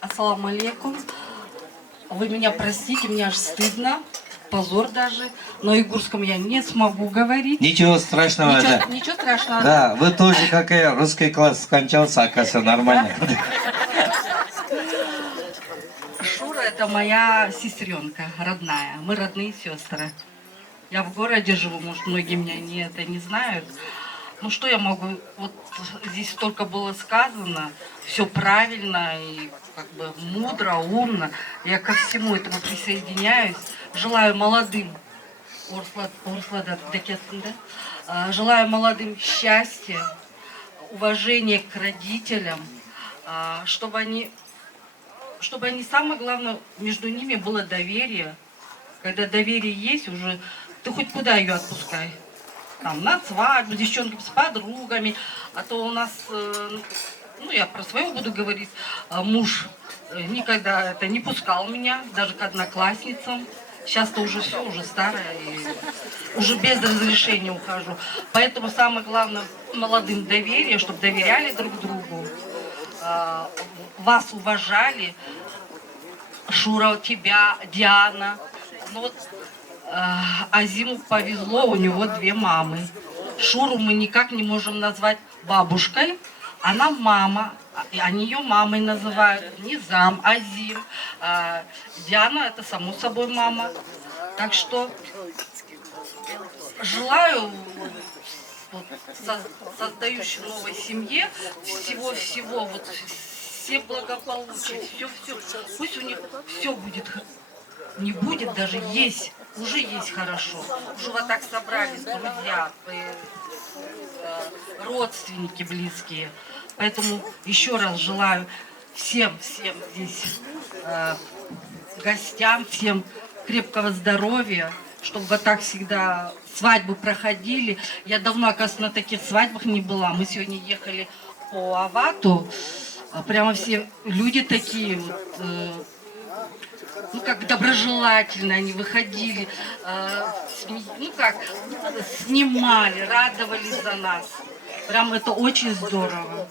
Ассаламу алейкум. Вы меня простите, мне аж стыдно, позор даже. Но игурском я не смогу говорить. Ничего страшного, да. Ничего страшного. Да, вы тоже, как и русский класс скончался, оказывается, нормально. Шура — это моя сестренка родная. Мы родные сестры. Я в городе живу, может, многие меня не знают. Ну что я могу, вот здесь столько было сказано, все правильно и как бы мудро, умно. Я ко всему этому присоединяюсь. Желаю молодым, желаю молодым счастья, уважения к родителям, чтобы они, самое главное, между ними было доверие. Когда доверие есть, уже ты хоть куда ее отпускай. Там, на свадьбу, с девчонками, с подругами. А то у нас, ну я про своего буду говорить, муж никогда это не пускал меня, даже к одноклассницам. Сейчас-то уже все, уже старое, и уже без разрешения ухожу. Поэтому самое главное молодым доверие, чтобы доверяли друг другу, вас уважали. Шура, тебя, Диана. Ну вот Азиму повезло, у него 2 мамы. Шуру мы никак не можем назвать бабушкой, она мама, они ее мамой называют, Низам, Азим. Диана — это само собой мама. Так что желаю вот, создающей новой семье всего-всего, вот все благополучия, все. Пусть у них все будет, не будет даже, есть. Уже есть хорошо. Уже вот так собрались друзья, родственники близкие. Поэтому еще раз желаю всем здесь гостям, всем крепкого здоровья, чтобы вот так всегда свадьбы проходили. Я давно, оказывается, на таких свадьбах не была. Мы сегодня ехали по Авату. Прямо все люди такие вот, ну как доброжелательно они выходили, ну как снимали, радовались за нас. Прям это очень здорово.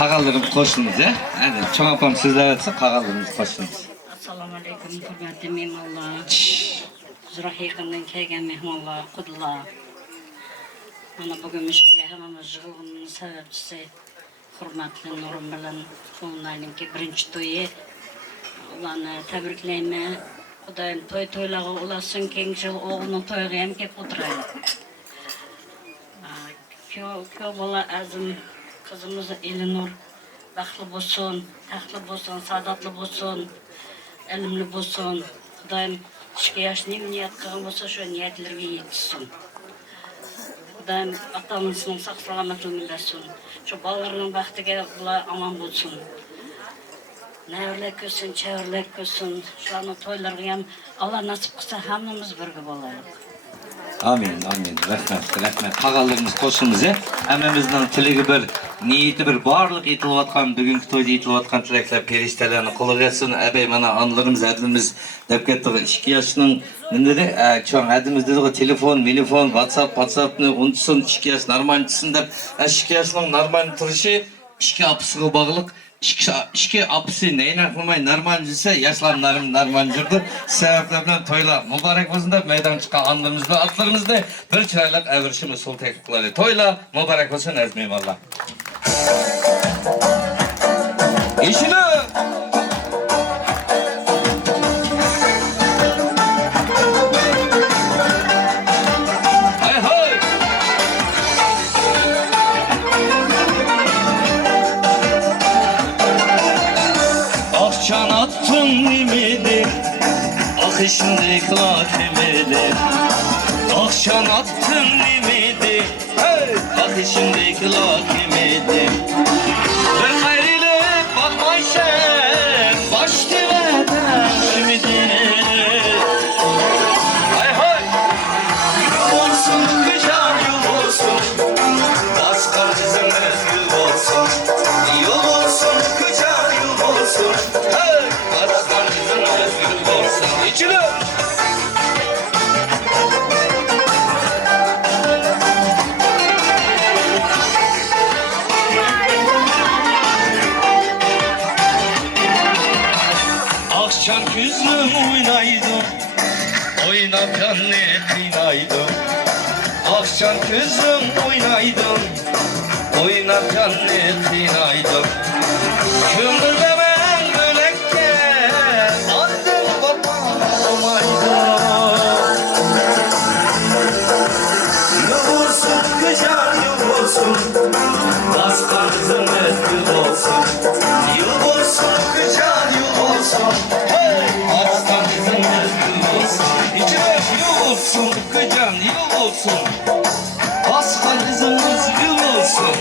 Қағалдырым қосыңыз, е? Әне, чоң апам сіздер айтса, қағалдырымыз қосыңыз. Ассаламу алейкум, hürmetli mehmonlar. Zürahiyəqindən kəlgən mehmonlar, qudlar. Mana bugün müşəyə hamımız jığılğının səbəbçisi hürmetli Nurum bilan Qulunay'ın ki birinci toyu. Ulanı təbrikləyimə. Xudayım toylağı olasın, keng jıl oğlunun toyuğu hem kep oturayım. Kyo bola azım kızımız Elinur baxtlı bolsun, taxtlı bolsun, sadatlı bolsun, elimli bolsun. Xudayım 2 yaş niyet qılğan bolsa şu niyetlerге yetişsin. Xudayım atamızın sağ-salamatligini bersin. Şu balalarının baxtiga bular aman bolsun. Näverlek kösün, çevrelek kösün. Şuanın toylarga hem Allah nasip kılsa hammamiz birge bolayık. Amin, amin. Rahmet, rahmet. Kağalarımız koşumuz ya. Emmemizden tilegi bir, niyeti bir barlık etilatkan, bugünkü toyda etilatkan tilekler periştelerini kolu gelsin. Ebey mana anılarımız, edimiz, dep kettiği 2 yaşının, dedi, çoğun edimiz dedi, telefon, WhatsApp'ını unutsun, 2 yaş normalcisin dep, 2 yaşının normal turuşu, 2 apısıga bağlılık, İşki apısı neyine akılmay normalcisi yaşlanlarım normal жүрді. Sebepler bilen toyla mübarek olsun da meydan çıkan anlarımızda, atlarımızda bir çıraylık evrişimiz sol teknikleri. Toyla mübarek olsun ezmeyim Allah. İşini! Akşan attın nimidi, akışındık lakimidi. Akşan attın nimidi, akışındık lakimidi. Bir gayrili bakmayşen, baş diveden ümidi. Hay hay! Yol olsun, gücan yol olsun, başka kızımız gül olsun. Yol olsun, gücan yol olsun. Akşam küzüm oynaydım, oynarken ne kıynaydım. Akşam küzüm oynaydım, oynarken ne kıynaydım. Kümbürdemen bölekke, annem babam olmaydı. Yıl olsun, güzel yıl olsun, başka kızım gül olsun. Yıl olsun, güzel yıl olsun, başka kızım gül olsun. İçine yıl olsun, güzel yıl olsun, başka kızımız gül olsun.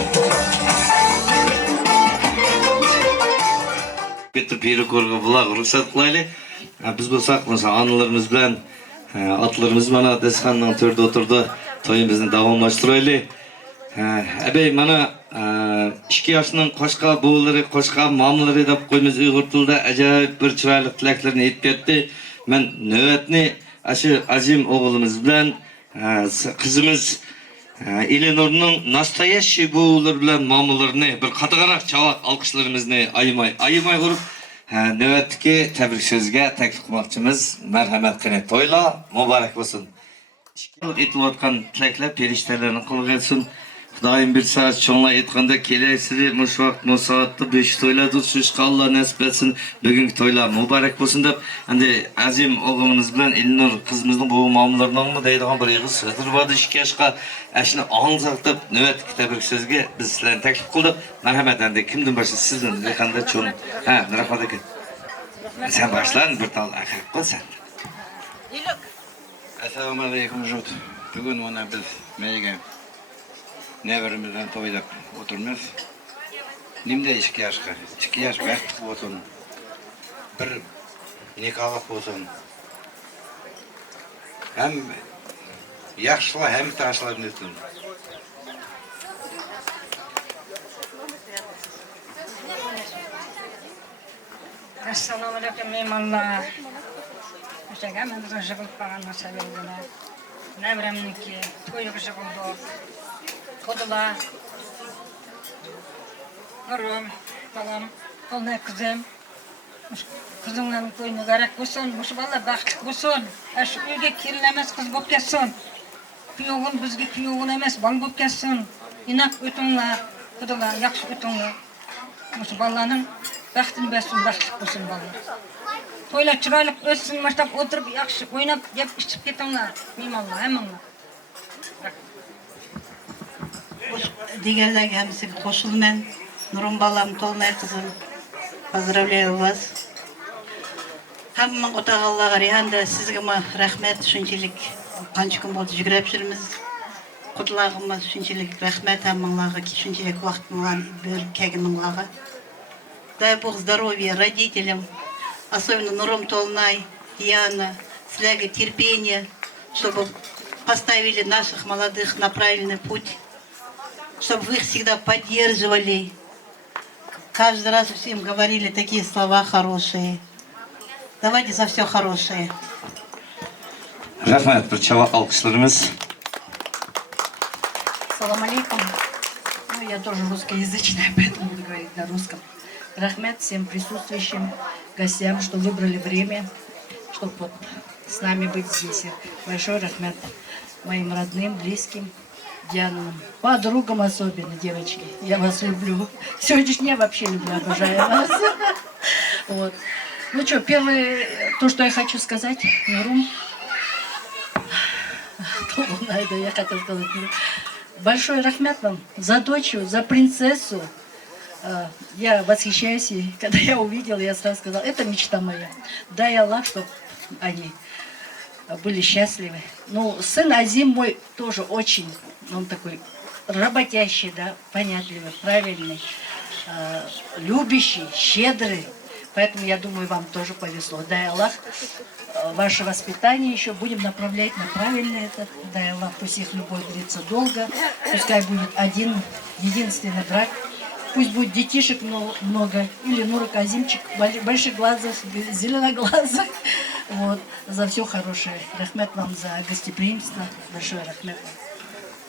Bitti piri korku bulak ruhsat kılaylı. Biz bulsak mesela anılarımız bilen atlarımız mana deskandan törde oturdu. Toyumuzni davamlaştıraylı. Ebey mana 2 yaşının koşka boğuları, koşka mamları dep koymiz Uyghur tilida acayip bir çıraylı tileklerini aytip ketdi. Men nöbetni aşı Azim oğlumuz bilen kızımız Eleanor'nun nastoyaşi boğuları bilen mamılarını bir katıgarak çavak alkışlarımızını ayımay kurup nöbetki tebrik sözge teklif kılmakçımız merhamet kine toyla mübarek olsun. Etilatkan tilekler periştelerini kulu gelsin. Daim bir saat çoğunla etkanda kelesiri muşvakt musaatlı 5 toyla dursuş Allah nasip etsin. Bugünkü toyla mübarek olsun dep. Endi Azim oğlumuz bilen Elinor kızımızın bu mamlarından mı deydiğen bir yığız sözler vardı 2 yaşka. Eşini ağınızak dep nöbet tebrik sözge biz sizlerine teklif kıldık. Merhamet endi kimden başı sizden lekanda çoğun. Merhamet eket. Sen başlan bir tal akak kıl sen. Assalamu alaikum Jut. Bugün ona biz meyge neverimizden toylap oturmaz. Nimde 2 yaşka? 2 yaş bəxt olsun. Bir nikahlık olsun. Hem yaxşıla hem taşlar nesin. Assalamu alaikum meymallah. Şekemen rızık falan sebebiyle. Nevremniki toyuk şıkıldı. Kodula. Nurum, balam, olna kızım. Kızımla toy mübarek olsun. Muş valla baxt olsun. Aş uyga kirlemez kız bop ketsin. Kuyuğun bizge kuyuğun emas, bal bop ketsin. İnak ötünla, kodula yaxşı ötünla. Muş ballanın baxtını bersin, baxt olsun balam. Toyla çıraylık ötsün, başlap oturup yaxşı oynap, yep içip ketinglar. Meymallah, hemenlar. Diğerler hemsi koşulmen. Nurum balam, Tolunay kızım. Поздравляю вас. Hamma otağallağa rihanda sizge ma rahmet şunçilik. Qancha kun bo'ldi жүгіріп жүрміз. Құтлағыма şunçilik rahmet hammalarga şunçilik vaqtını bir kelganinglarga. дай Бог здоровья родителям, особенно Нуром Толнай, Яна, сляга терпения, чтобы поставили наших молодых на правильный путь, чтобы вы их всегда поддерживали. Каждый раз всем говорили такие слова хорошие. Давайте за все хорошее. Рахмет, bir çabuk alkışlarımız. Салам алейкум. Ну, я тоже русскоязычная, поэтому буду говорить на русском. Рахмет всем присутствующим гостям, что выбрали время, чтобы вот с нами быть здесь. Большой рахмет моим родным, близким, Дианам, подругам особенно, девочки. Я вас люблю. Сегодняшний я вообще люблю, обожаю вас. Вот. Ну что, первое, то, что я хочу сказать, Нурум. Я хотела сказать. Большой рахмет вам за дочь, за принцессу. Я восхищаюсь, и когда я увидела, я сразу сказала, это мечта моя. Дай Аллах, чтобы они были счастливы. Ну, сын Азим мой тоже очень, он такой работящий, да, понятливый, правильный, любящий, щедрый. Поэтому, я думаю, вам тоже повезло. Дай Аллах, ваше воспитание еще будем направлять на правильное это. Дай Аллах, пусть их любовь длится долго. Пускай будет один, единственный брак. Пусть будет детишек много. Или Нурик Азимчик, больших глазах, зеленоглазых. Вот. За все хорошее. Рахмет вам за гостеприимство. Большое рахмет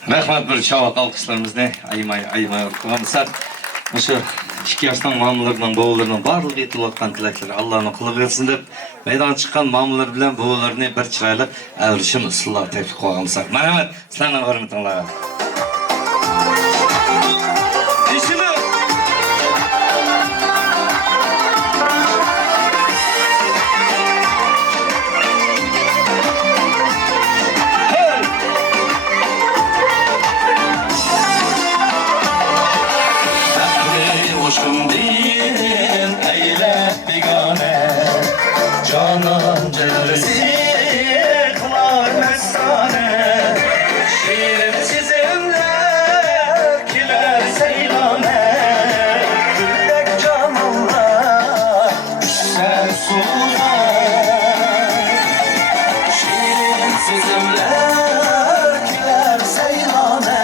вам. Рахмет, bir çabuk alkışlarımızda ayımay ortağımızlar. Şu 2 yaştan mamılarından, boğularından barlık etip atkan tilekleri Allah'ın kılığı etsin dep meydan çıkan mamılar bilen boğularını bir çıraylı əvrişin ısılla tevfik koğamızlar. Merhamet, senden hürmetinle. Hoşum değil eyle bigane Canan cerresi kılar mestane Şiirim çizimler kiler seylane Güllek camallar sen sular Şiirim çizimler kiler seylane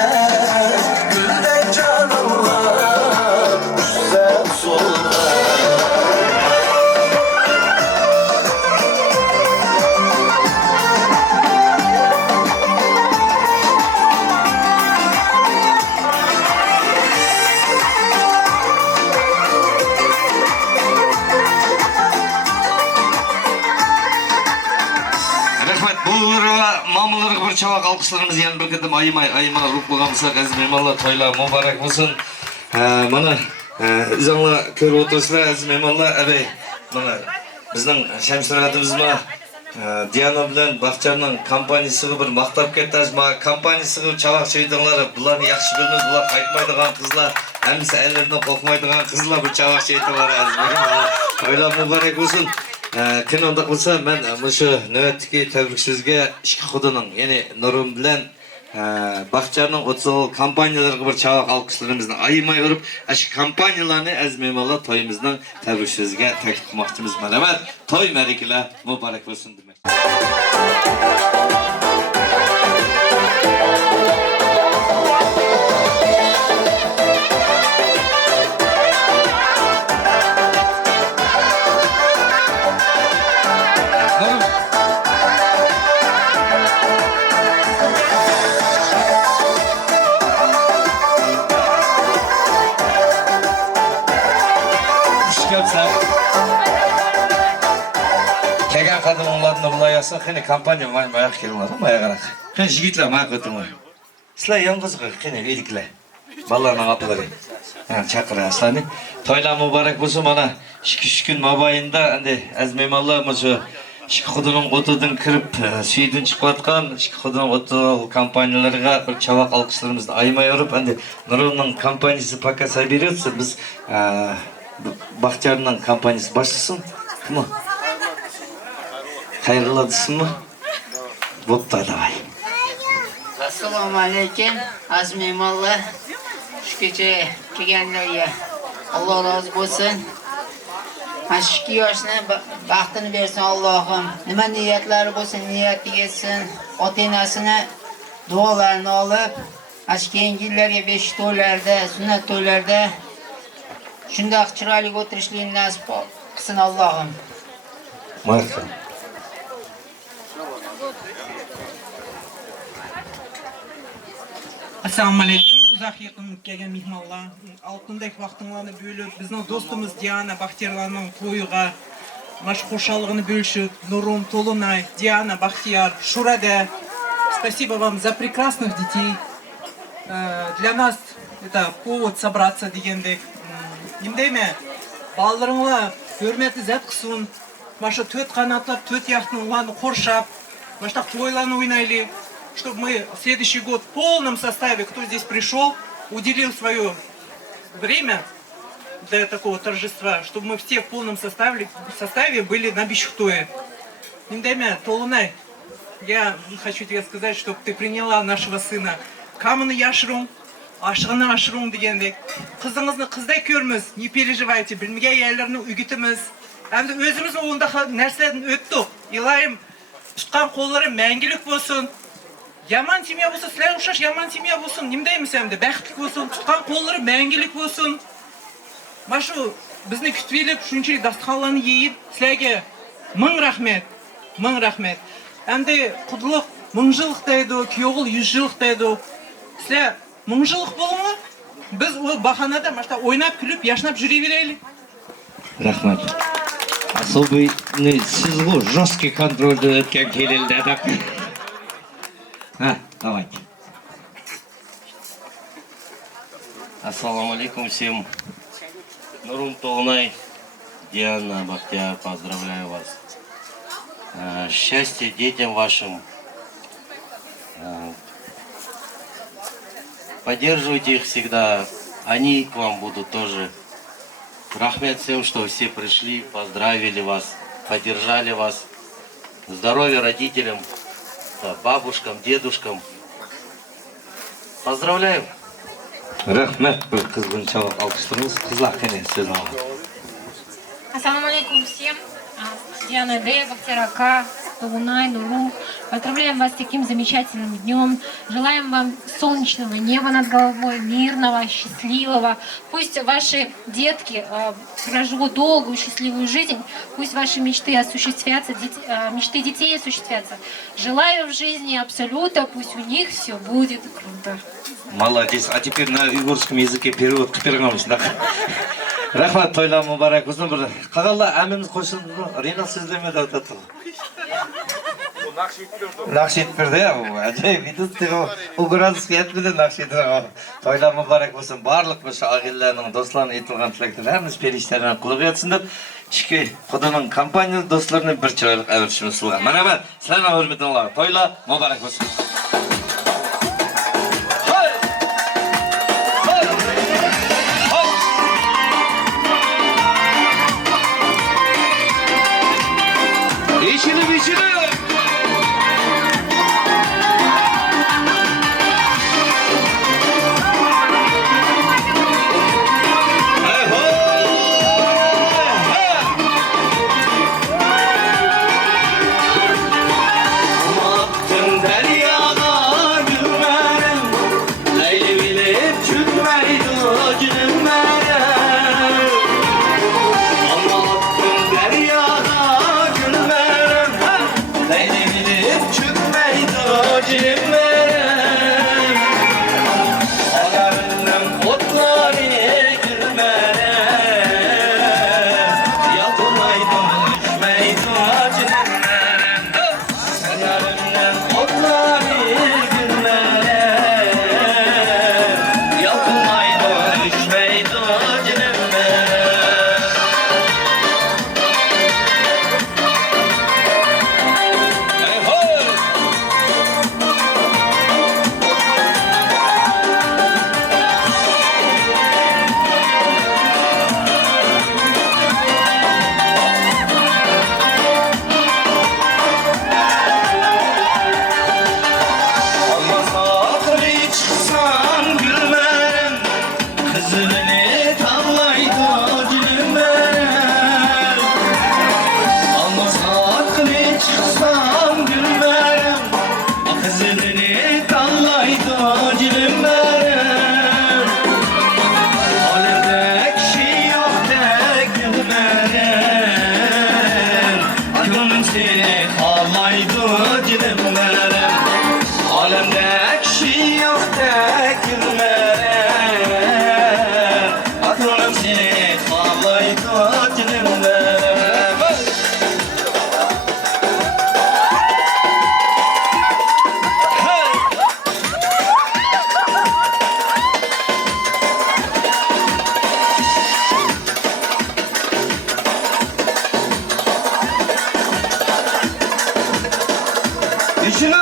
Güllek camallar Mamılarga bir çabuk alkışlarımız yana bir kıdım ayımay ruh bulgamızsa aziz mehmanlar toylar mübarek olsun. Mana izanla körüp oturasızlar aziz mehmanlar. Abey, mana bizning Şemsiraatimiz ma Diana bilan Baxçarning kompaniyasiga bir maqtab ketasiz. Ma kompaniyasiga çabuk çeydinglar. Bularni yaxshi bilmaymiz. Bular qaytmaydigan qizlar. Hammasi elleridan qo'rqmaydigan qizlar bu çabuk çeydinglar aziz mehmanlar. Toylar mübarek olsun. Kin onda qilsa men shu navbatdagi tabrik sizga ishki xudining, ya'ni Nurum bilan Baxçarning 30 kompaniyalarga bir çabuk alkışlarımızla ayımay urib, shu kompaniyalarni aziz mehmonlar to'yimizning tabrik so'ziga taklif qilmoqchimiz. Marhamat, to'y marakalar muborak bo'lsin demak. Kelgan qadamlarni bulayasa, qani kompaniya mayaq kelinglar, mayaqaroq. Qani yigitlar mayaq o'tinglar. Sizlar yolg'izga qani eliklar. Balalarning opalari. Chaqirasizlarni. To'ylar muborak bo'lsin. Mana 2-3 kun mobaynida endi aziz mehmonlar shu ishki xudining o'tidan kirib, suydan chiqayotgan ishki xudining o'ti kompaniyalarga bir çabuk alkışlarımızla aymay urib, endi Nurumning kompaniyasi pakasa berayotsa, biz Baxçarning kompaniyasi boshlasın. Kim o? Hayırladısın Bopta davay. Assalomu alaykum, aziz mehmonlar. Shu kecha kelganlarga Alloh rozi bo'lsin. Aşkı yaşına baktını versin Allah'ım. Nima niyetleri olsun, niyeti yetsin. Otenasına dualarını alıp, aşkı yengillerge 5 toylarda, sünnet toylarda şundaq chiroyli o'tirishlikni nasib qilsin Allohim. Marka. Assalomu alaykum. Uzoq yaqin kelgan mehmonlar, oltindek vaqtinglarni bo'lib, bizning do'stimiz Diana Baxtiyorlarning to'yiga mana shu xurshallig'ini bo'lishib, Nurum To'lunay, Diana Baxtiyor, Shurada. Спасибо вам за прекрасных детей. Для нас это повод собраться дегендек. Немдеме? Балаларыңлар hurmatli zat qilsin. Mana shu 4 qanotlab, 4 yaxtыңlarni qurshab, mana shu to'ylarni o'ynaylik. Чтобы мы в следующий год в полном составе, кто здесь пришел, уделил свое время для такого торжества, чтобы мы все в полном составе были на Бишхтое. Ниндеме, Толунай, я хочу тебе сказать, чтобы ты приняла нашего сына. Камыны яшырың, ашығыны ашырың дегенде. Қызыңызны қыздай көрміз, не переживайте, білмеге әйелеріні үгітіміз. Әмді өзіміз ондағы нәрселерден өттік. Илайым, тұтқан қолары мәңгілік болсын. Яман семья болсын, сілер ұшаш яман семья болсын, немдейміз әмді, бәқтілік болсын, тұтқан қолары мәңгілік болсын. Машу, бізді күтвеліп, шүншілік дастықаланы ейіп, сілерге мың рахмет, мың рахмет. Әмді құдылық мың жылық дайды, күйоғыл 100 жылық дайды. Сілер мың жылық болыңы, біз о бақанада машта ойнап, күліп, яшнап жүре берейлі. Рахмет. Особый сізгі жесткий контрольді өткен келелді адақ. Давайте. Ассаламу алейкум всем. Нурум Толунай, Диана Бахтияр, поздравляю вас. Счастья детям вашим. Поддерживайте их всегда. Они к вам будут тоже. Рахмет всем, что все пришли, поздравили вас, поддержали вас. Здоровья родителям, бабушкам, дедушкам. Поздравляем! Рахмет, қызғыншалық алқыштырыңыз. Қызлақ кәне сөз алды. Ассаламу алейкум всем. Диана Д, Бахтирака, Толунай, Нуру. Поздравляем вас с таким замечательным днем. Желаем вам солнечного неба над головой, мирного, счастливого. Пусть ваши детки проживут долгую, счастливую жизнь. Пусть ваши мечты осуществятся, мечты детей осуществятся. Желаю в жизни абсолюта, пусть у них все будет круто. Молодец. А теперь на уйгурском языке перевод кіперіңіз. Рахмат, тойлар мұбарак болсын. Қағалла әміміз қосылды. Рина сөздемеді өтеді. Нақшет берді. Әжей, видустығы ұғыразы светмеді нақшетті. Тойлар мұбарак болсын. Барлық бұшы ағиллерінің, достларының етілген тілектер әміз періштерінен құлып етсіндіп. Ішке құданың компанияны достларының бір чырайлық әвіршіміз сұлға. Мәнәбәт, сіләна өрметін олар. Тойлар мұбарак болсын. Biçini biçini. Baktım derya kalmaydı günümlerim. Alemde kişi yok tek günlerim. Hatırım seni kalmaydı günümlerim. İşini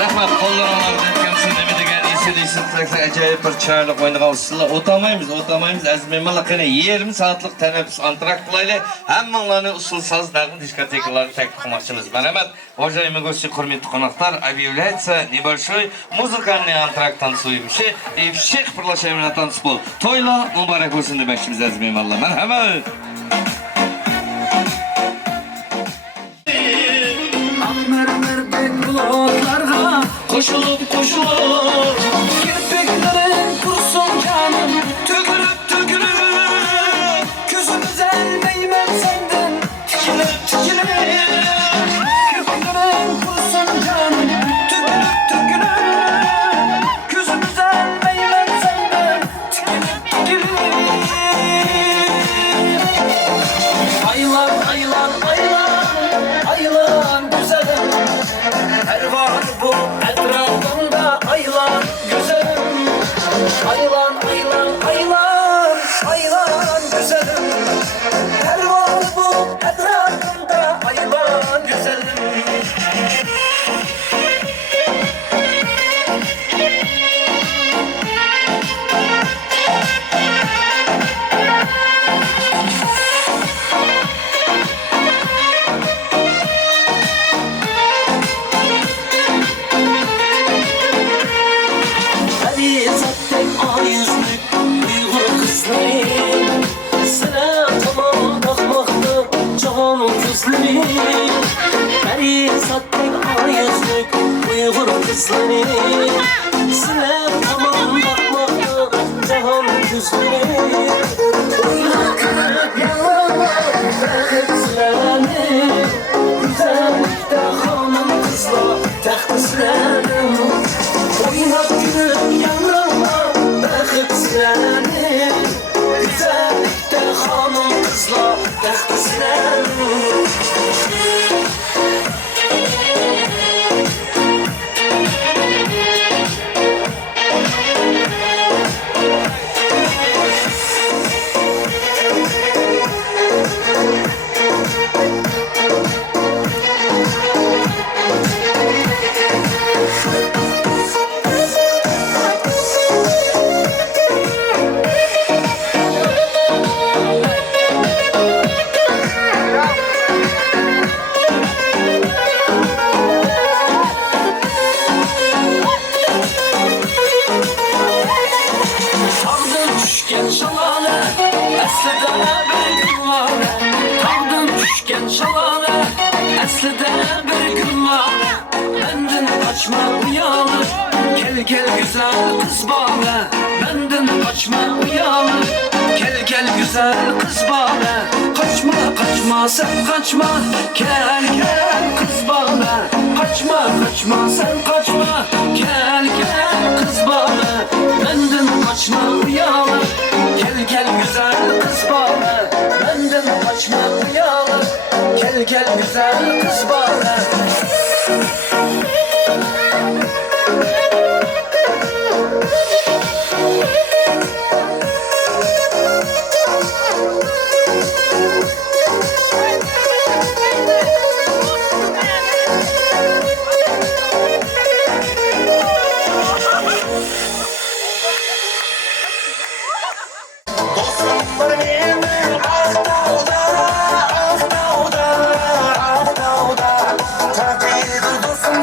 Rahmat, qo'llaringlarni o'tkazsin nima degan esin ajoyib bir chiroyli o'yinga olsizlar. O'tamaymiz aziz mehmonlar, qani 20 soatlik tanaffus antrakt qilaylik. Hammanglarni usul soz nag'in diskotekalarni taklif qilmoqchimiz. Marhamat, уважаемые гости, hurmatli qonaqlar, объявляется небольшой музыкальный антракт танцуемши и всех приглашаем на танцпол. To'ylar muborak bo'lsin demoqchimiz aziz mehmonlar. Marhamat. Koşulup kirpiklerin kursun canım, tükürüp gözümüz elmeymem senden, tikilip kirpiklerin kursun canım, tükürüp gözümüz elmeymem senden, tikilip aylar güzelim, her var bu etrafımda aylar güzelim, aylar güzelim, her var bu etrafımda aylar güzelim. Sıra tamam bakmakta cahan küsleri, oynaklık yanlarına bırakırsılarını, güzellikte hanım kızla tahtısılarını, oynak gülüp yanlarına bırakırsılarını, güzellikte hanım kızla tahtısılarını. Kaçma uyanır, gel güzel kız bana. Benden kaçma uyanır, gel güzel kız bana. Kaçma sen kaçma, gel kız bana. Kaçma sen kaçma, gel kız bana. Benden kaçma uyanır, gel güzel kız bana. Benden kaçma uyanır, gel güzel kız bana. Dostum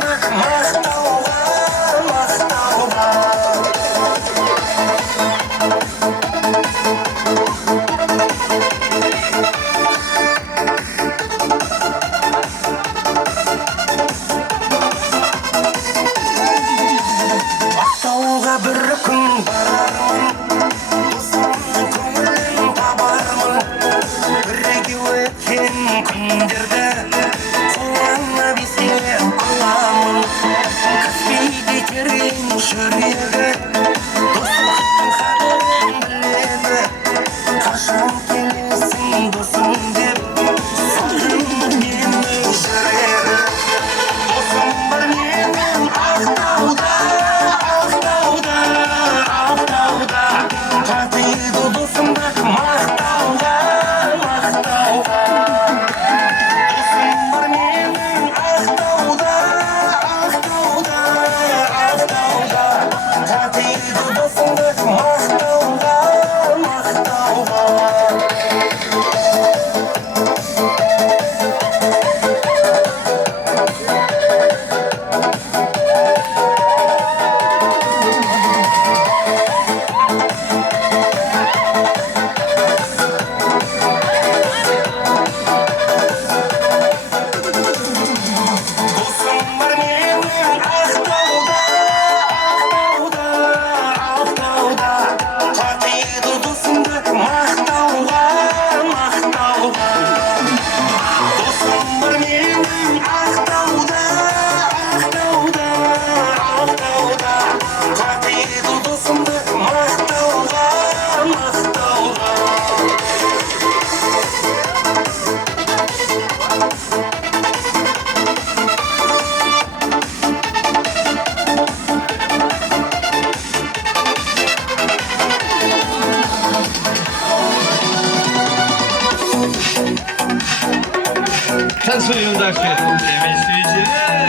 Uyumdaşı. Temizleyiciler.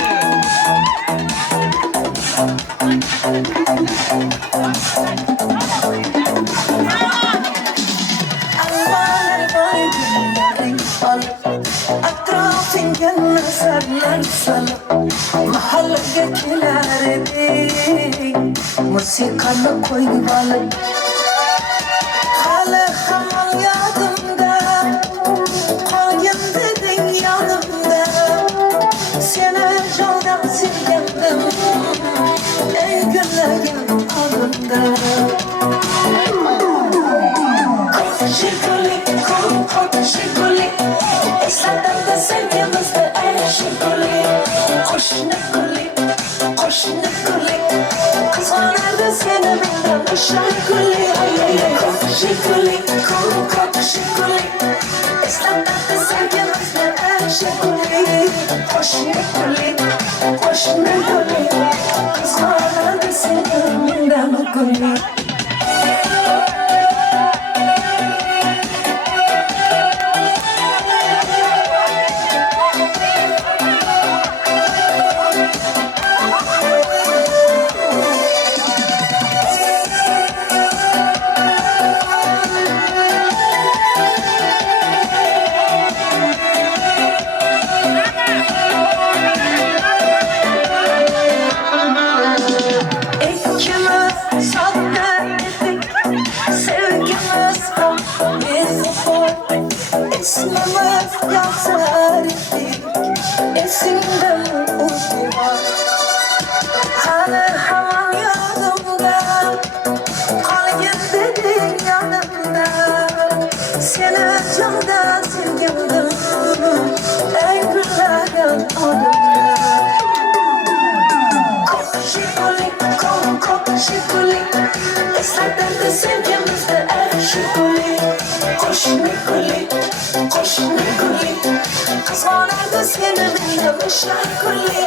Atrofingga nazarlar solib mahallaga kelar eding musiqani qo'yib olib hali hamon yodimda qolgin deding yonimda seni jondan sevgandim ey gullagin oldimda Shikuli, eslatadi sevgimizni shikuli, qo'shni kuli, qizg'anadi seni mendan shikuli, shikuli, eslatadi sevgimizni shikuli, qo'shni kuli, qizg'anadi seni mendan kuli. İsmimiz yazar idik, esimden uzak. Hali hamon yodimda, qolgin deding yonimda. Seni jondan sevgandim, ey gullagan odimda. Shikuli, shikuli, eslatadi sevgimizni shikuli, qo'shni kuli. Qizg'anadi seni mendan shikuli,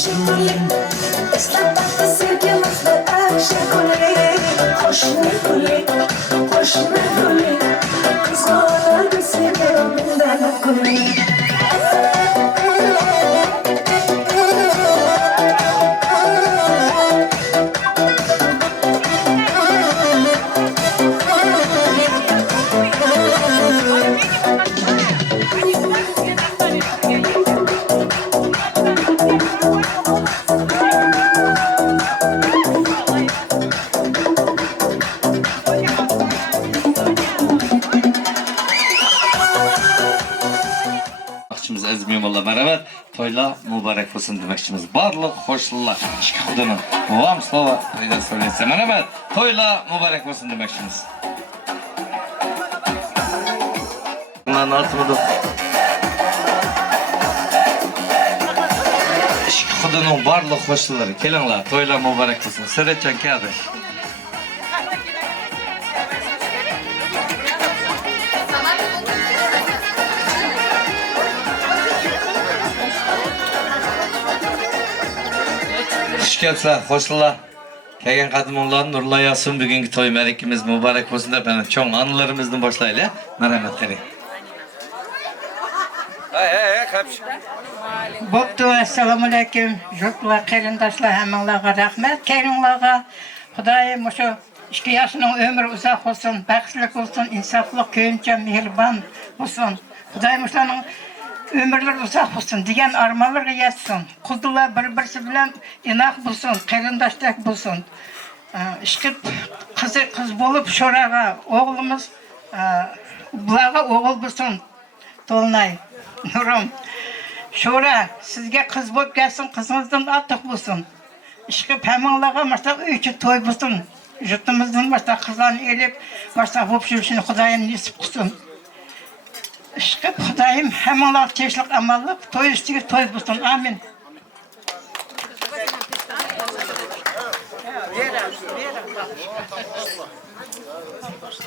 shikuli, eslatadi sevgimizni shikuli, qo'shni kuli, qizg'anadi seni mendan kuli. Merhaba, toyla mübarek olsun demekçimiz. Barlık hoşlular. Şıkkıdının. Ovam slova toyda söyletse. Merhaba, toyla mübarek olsun demekçimiz. Lan altımda. Şıkkıdının barlık hoşluları. Kelinler, toyla mübarek olsun. Seyredeceksin kağıdı. Kelsa, hoşçakalın. Kelgen kadınlar nurlayasın. Bugünkü toy merikimiz mübarek olsun da ben çok anılarımızdan başlayalım. Merhamet kere. Boptu, assalamu alaikum. Jurtlar, qarindoshlar, hammalarga rahmat. Kelinglarga Xudoyim shu 2 yaşının ömrü uzak olsun, baxtlik olsun, insaflı, köyünce mehribon olsun. Xudoyim shularning ömürler uzak olsun, diyen armalarga yetsin. Kudular bir-birisi bilen inak bulsun, qarindoshlik bulsun. İşkip kız bulup şoraga oğlumuz, bularga oğul bulsun. Dolunay, Nurum. Şora, sizge kız bulup gelsin, kızınızdan artık bulsun. İşkip hemenlaga başta üçü toy bulsun. Jutumuzdan başta kızlarını elip, başta hop şurşunu Xudayim nesip kılsın. Şıkıp Xudayim hemenlar teşlik amallık, toy üstüge toy bulsun. Amin.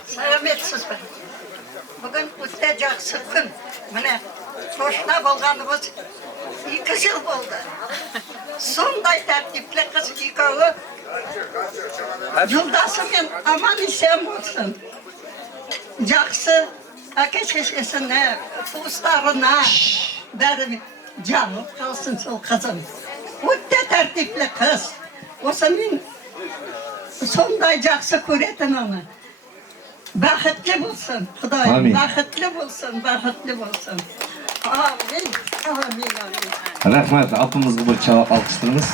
Selametsiz be. Bugün üstte jaksı gün. Mine soşna bolganımız 2 yıl oldu. Sonday tertipli kız ikavı. Yıldasымен aman isem olsun. Jaksı Şeşesine, dostlarına, benim canım kalsın sol kızım. O da tertipli kız. O senin sondayacaksa kuretin onu. Bakıtlı bulsun, Xudayım. Amin. Bakıtlı bulsun, bakıtlı bulsun. Amin, amin, amin. Rahmet, apımızga bir çavak alkışlarımız.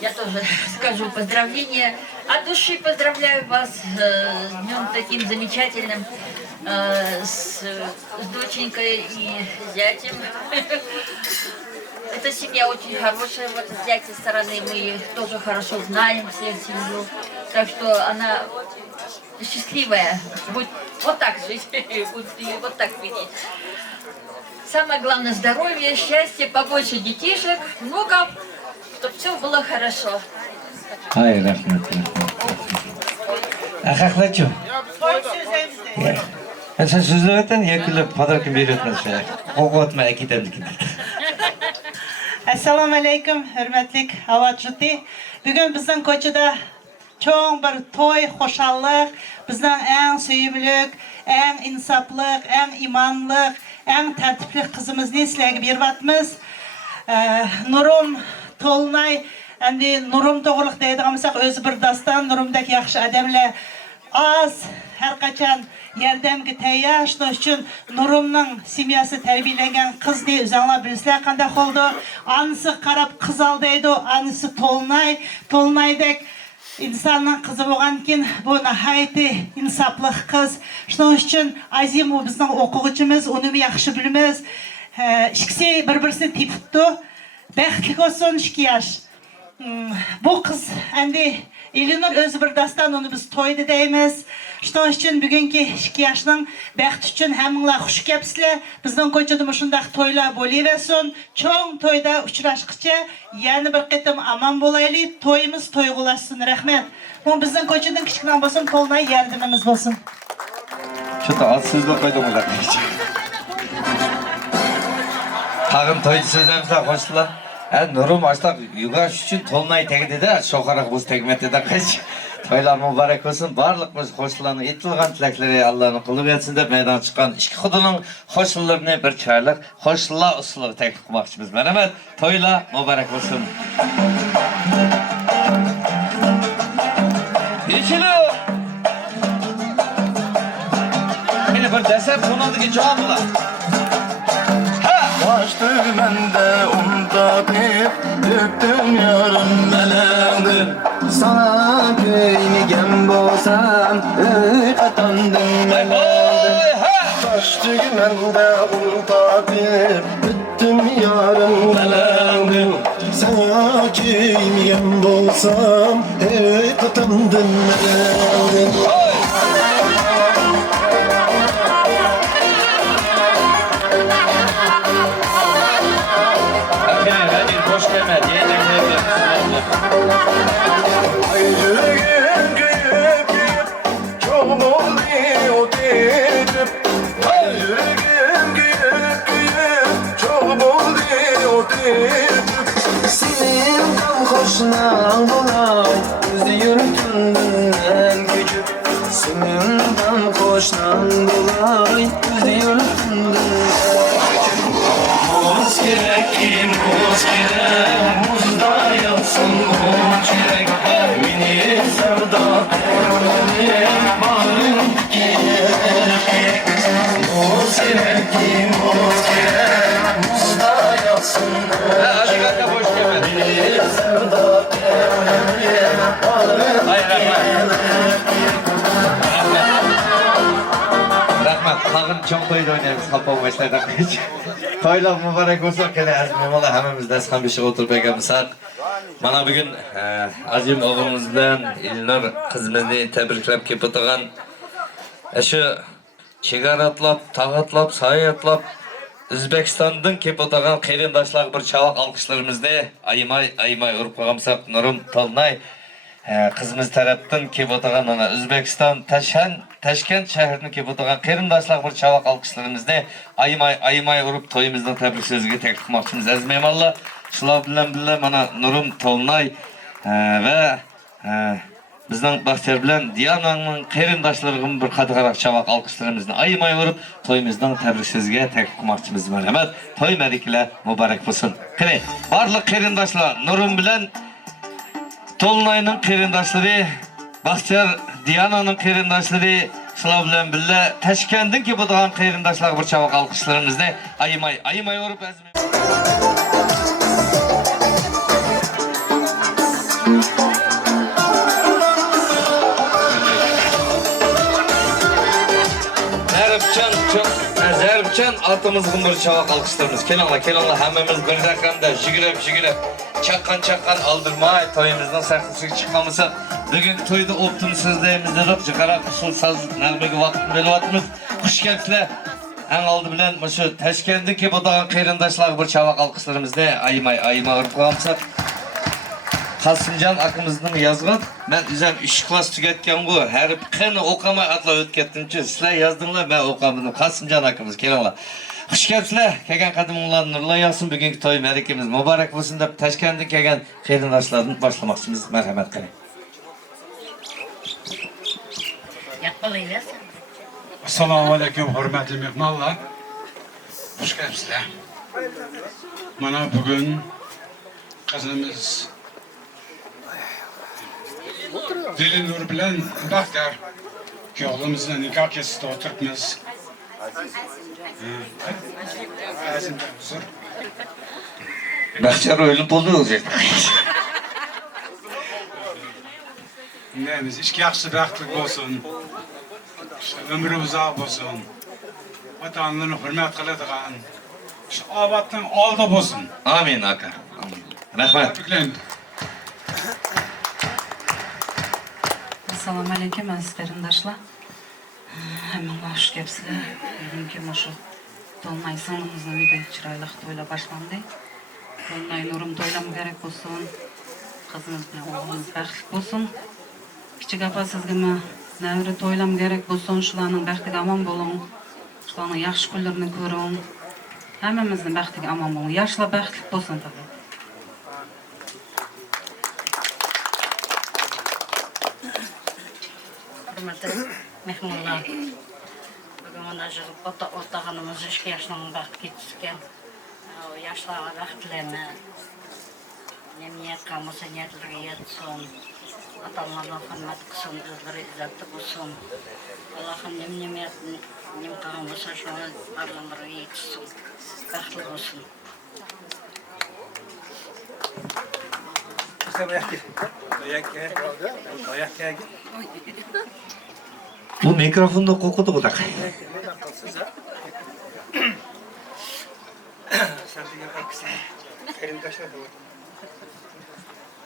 Я тоже скажу поздравления. От души поздравляю вас с днем таким замечательным, с доченькой и зятем. Эта семья очень хорошая, вот с зятя стороны мы тоже хорошо знаем всех семью. Так что она счастливая, будет вот так жить, будет ее вот так видеть. Самое главное здоровье, счастье, побольше детишек, внуков, чтобы все было хорошо. Hayır, rahmet. Akaklarçım. Sen sözlerden yakında padarkın veriyorsun şey. Okutma ekiden dikine. Assalamu alaikum, hürmetlik avatçıtı. Bugün bizden koçuda çoğun bir toy, hoşallık, bizden en söyümlük, en insaplık, en imanlık, en tertiplik kızımızın sizlerge bir vatımız. Nurum Tolunay, endi Nurum toğırlık deydiğimizsek özü bir dastan, Nurum'daki yaxşı adamlar az, her kaçan yardımga tayyor. Shuning uchun Nurumning semyasi tarbiyalagan qiz deb o'zinglar bilasizlar qanday bo'ldi. Anisi qarab qiz aldaydi, anisi Tolnaydek insonning qizi bo'lgan keyin bu nihoyatda insofli qiz. Shuning uchun Azim u bizning o'quvchimiz, uni yaxshi bilamiz. Ikkisi bir-birini tepibdi. Baxtli bo'lsin 2 yosh. Bu qiz endi Elinor özü bir dastan, onu biz toyda deymiz. Shuning uchun bugungi 2 yoshning baxti uchun hammanglar xush kelibsizlar. Bizning ko'chada shunday to'ylar bo'laversin. Cho'ng to'yda uchrashguncha yana bir qitim aman bo'laylik. To'yimiz to'yg'ulashsin. Rahmat. Bu bizning ko'chadan kichkina bo'lsin, Tolnay yordamimiz bo'lsin. Şu-da az sözle koydum ular. Tag'in to'yda so'zlarimizdan qo'shdilar. Nurum açtak yugaş için Tolunay tegdi de şokarak buz tegmette de kaç. Toylar mübarek olsun. Barlıkımız hoşlanı etilgan tilekleri Allah'ın kılıp etsin de meydan çıkan iki kudunun hoşlularını bir çaylık, hoşla usulü teklif kılmakçımız. Merhamet, toyla mübarek olsun. İçili. Beni bir desem konudaki cevabılar. Açtı mende undatıp döktüm yarım meleğini. Sana köymegen bolsam öğretandım meleğini. Açtı mende undatıp döktüm yarım meleğini. Sana köymegen bolsam öğretandım meleğini. Yüreğim güyüp güyüp çok oluyor dedim. Yüreğim güyüp güyüp çok oluyor dedim. Senin tam hoşuna dolay yüzü yürütünden gücüp. Senin tam hoşuna dolay yüzü yürütünden gücüp. Muz gerek, muz gerek, muzda yansın muz gerek. Mini sevda terlerim bağrım gerek. Muz gerek, muz gerek, muzda yansın muz gerek. Mini sevda terlerim bağrım gerek. Rahmet, tağın çok toyda oynayalım, kalpa başlardan kaç. Toylar mübarek olsun, kele azmim ola hemimiz deskan bir şey oturup egamızsak. Bana bugün Azim oğlumuz bilen İlnur kızımızı tebriklep kep oturgan. Şu çegar atlap, tağ atlap, sayı atlap Özbekistan'dan kep oturgan kerindaşlar bir çavak alkışlarımızda ayımay urup koyamsak Nurum Tolunay kızımız taraftan kep oturgan ona Özbekistan Taşkent şehrini kep oturgan kerindaşlar bir çavak alkışlarımızda ayımay urup toyumuzdan tebrik sözüge teklif kılmakçımız azmeyim Allah. Şular bilen mana Nurum Tolunay ve bizden Bahtiyar bilen Diyana'nın kerindaşlarının bir katıgarak çabak alkışlarımızını ayımay vurup toyumuzdan tebriksizge tek kumakçımız merhamet. Toy merikle mübarek olsun. Kine, barlık kerindaşlar Nurun bilen Tolunay'ın kerindaşları, Bahtiyar Diyana'nın kerindaşları Sıla bilen bille Teşkendin ki bu dağın kerindaşlar bir çabak alkışlarımızda ayımay vurup ezmeyin. Zerpçen atımızın bir çavak alkışlarımız. Kelanla hemmemiz bir rakamda jigirep çakkan aldırmay toyumuzdan saklısı çıkmamısı. Bugün toyda optunu sözleyimiz dedik. Çıkarak usul saz nağmegi vakit belvatımız. Kuş gelpsile. En aldı bilen şu Teşkendiki bu dağın kıyrindaşlar bir çavak alkışlarımızda ayıma ırıp koyamsak. Kasımcan akımızdan yazgan. Ben üzem 3 klas tüketken bu. Her kını okamay atla ötkettimçi. Sizler yazdınlar ben okamadım. Kasımcan akımız kelanlar. Hoş geldinler. Kegen kadınlar nurla yansın. Bugünkü toy merikimiz mübarek olsun da Teşkendin kegen kıyrindaşlardan başlamakçımız merhamet kılın. Assalamu alaikum hürmetli mehmanlar. Hoş geldinizler. Bana bugün kızımız Dilinur bilen Bahtiyar yolumuzda nikah kesiti oturtmaz. Bahtiyar ölüm buldu olacak. Neyimiz, işki yaxşı bəxtlik olsun. Ömrü uzaq olsun. Vatanlarını hürmet kılıdığan. Şu avattan aldı olsun. Amin aka. Rahmet. Assalamu alaikum aziz qarindoshlar. Hammaga xush kelibsizlar. Bugungi shu Tolunay sonimizni uyda chiroyli to'ylab boshlandi. Tolunay nurim to'ylam kerak bo'lsin. Qizimiz bilan o'g'limiz baxtli bo'lsin. Kichik opa sizga navri to'ylam kerak bo'lsin. Shularning baxtiga omon bo'ling. Shularning yaxshi kunlarini ko'ring. Hammamizning baxtiga omon bo'ling. Yoshlar baxtli bo'lsin tabii. Hürmetli mehmanlar, bugün ona jığıp otağınımız 2 yaşından vakit geçirken, yaşlara vakitlerine niyet kalmasa niyetleri yetsin, atanlarına hürmet kılsın, özleri izzetli olsun. Allah'ın nem kalmasa şu an arlanları yetişsin, vakitli olsun. Bu mikrofonda kokudu da.